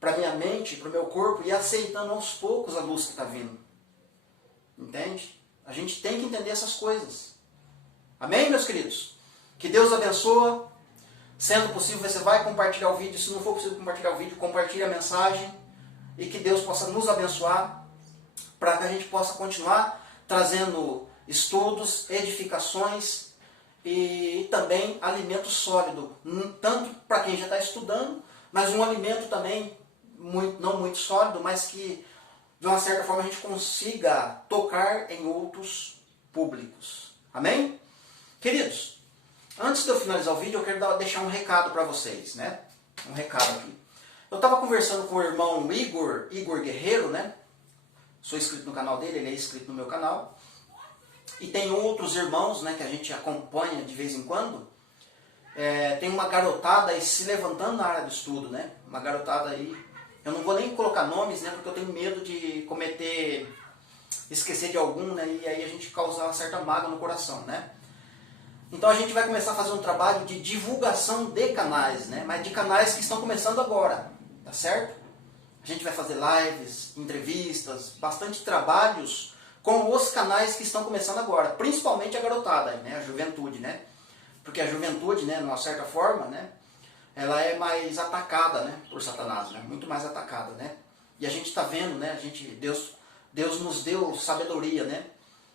para minha mente, para o meu corpo, e aceitando aos poucos a luz que está vindo. Entende? A gente tem que entender essas coisas. Amém, meus queridos? Que Deus abençoe. Sendo possível, você vai compartilhar o vídeo. Se não for possível compartilhar o vídeo, compartilhe a mensagem. E que Deus possa nos abençoar para que a gente possa continuar trazendo estudos, edificações e também alimento sólido. Tanto para quem já está estudando, mas um alimento também não muito sólido, mas que de uma certa forma a gente consiga tocar em outros públicos. Amém? Queridos, antes de eu finalizar o vídeo, eu quero deixar um recado para vocês, né? Um recado aqui. Eu estava conversando com o irmão Igor Guerreiro, né? Sou inscrito no canal dele, ele é inscrito no meu canal. E tem outros irmãos, né, que a gente acompanha de vez em quando. Tem uma garotada aí se levantando na área do estudo, né? Uma garotada aí. Eu não vou nem colocar nomes, né? Porque eu tenho medo de esquecer de algum, né? E aí a gente causar uma certa mágoa no coração, né? Então a gente vai começar a fazer um trabalho de divulgação de canais, né? Mas de canais que estão começando agora, tá certo? A gente vai fazer lives, entrevistas, bastante trabalhos com os canais que estão começando agora, principalmente a garotada, né? A juventude, né? Porque a juventude, né, de uma certa forma, né, ela é mais atacada, né, por Satanás, né? Muito mais atacada, né? E a gente está vendo, né? Deus nos deu sabedoria, né?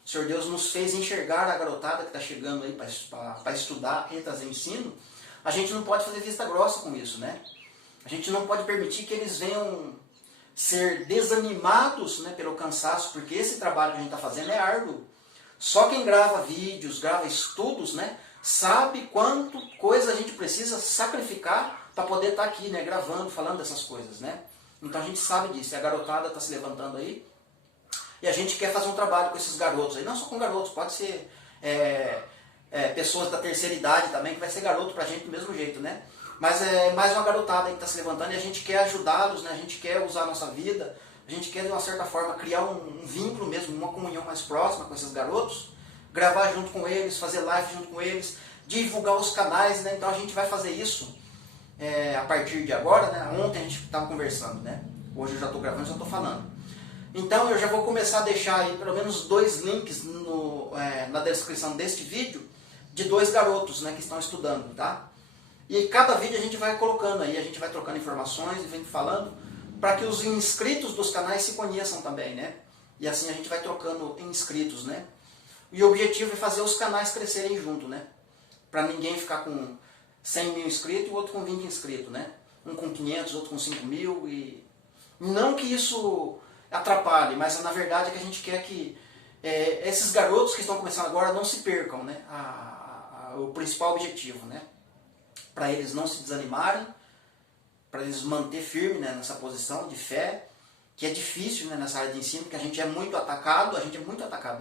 O Senhor Deus nos fez enxergar a garotada que está chegando aí para estudar e trazer ensino. A gente não pode fazer vista grossa com isso, né? A gente não pode permitir que eles venham ser desanimados, né, pelo cansaço, porque esse trabalho que a gente está fazendo é árduo. Só quem grava vídeos, grava estudos, né, sabe quanto coisa a gente precisa sacrificar para poder estar aqui, né, gravando, falando dessas coisas, né? Então a gente sabe disso. E a garotada está se levantando aí. E a gente quer fazer um trabalho com esses garotos aí. Não só com garotos, pode ser pessoas da terceira idade também, que vai ser garoto pra gente do mesmo jeito, né? Mas é mais uma garotada aí que está se levantando e a gente quer ajudá-los, né? A gente quer usar a nossa vida, a gente quer de uma certa forma criar um vínculo mesmo, uma comunhão mais próxima com esses garotos, gravar junto com eles, fazer live junto com eles, divulgar os canais, né? Então a gente vai fazer isso a partir de agora, né? Ontem a gente estava conversando, né? Hoje eu já estou gravando, já estou falando. Então eu já vou começar a deixar aí pelo menos 2 links na descrição deste vídeo de 2 garotos, né, que estão estudando, tá? E cada vídeo a gente vai colocando aí, a gente vai trocando informações e vem falando para que os inscritos dos canais se conheçam também, né? E assim a gente vai trocando inscritos, né? E o objetivo é fazer os canais crescerem junto, né? Para ninguém ficar com 100 mil inscritos e o outro com 20 inscritos, né? Um com 500, outro com 5 mil. E não que isso atrapalhe, mas na verdade é que a gente quer que esses garotos que estão começando agora não se percam, né? O principal objetivo, né? Para eles não se desanimarem, para eles manter firme, né, nessa posição de fé, que é difícil, né, nessa área de ensino, porque a gente é muito atacado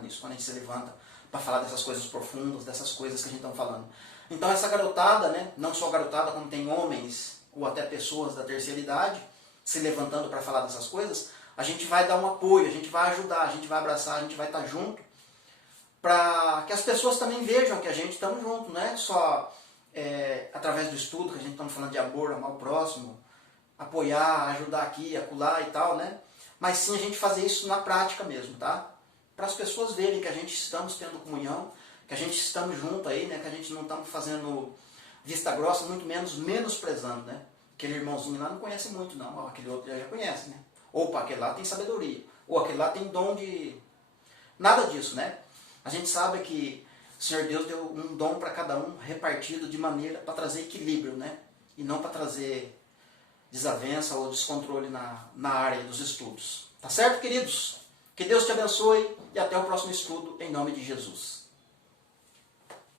nisso, quando a gente se levanta para falar dessas coisas profundas, dessas coisas que a gente está falando. Então essa garotada, né, não só garotada, como tem homens ou até pessoas da terceira idade se levantando para falar dessas coisas, a gente vai dar um apoio, a gente vai ajudar, a gente vai abraçar, a gente vai estar junto, para que as pessoas também vejam que a gente estamos junto, não é só através do estudo, que a gente estamos falando de amor, amar o próximo, apoiar, ajudar aqui, acolá e tal, né? Mas sim a gente fazer isso na prática mesmo, tá? Para as pessoas verem que a gente estamos tendo comunhão, que a gente estamos junto aí, né? Que a gente não estamos fazendo vista grossa, muito menos menosprezando, né? Aquele irmãozinho lá não conhece muito, não. Ó, aquele outro já conhece, né? Opa, aquele lá tem sabedoria. Ou aquele lá tem dom de... Nada disso, né? A gente sabe que o Senhor Deus deu um dom para cada um, repartido de maneira para trazer equilíbrio, né? E não para trazer desavença ou descontrole na área dos estudos. Tá certo, queridos? Que Deus te abençoe e até o próximo estudo, em nome de Jesus.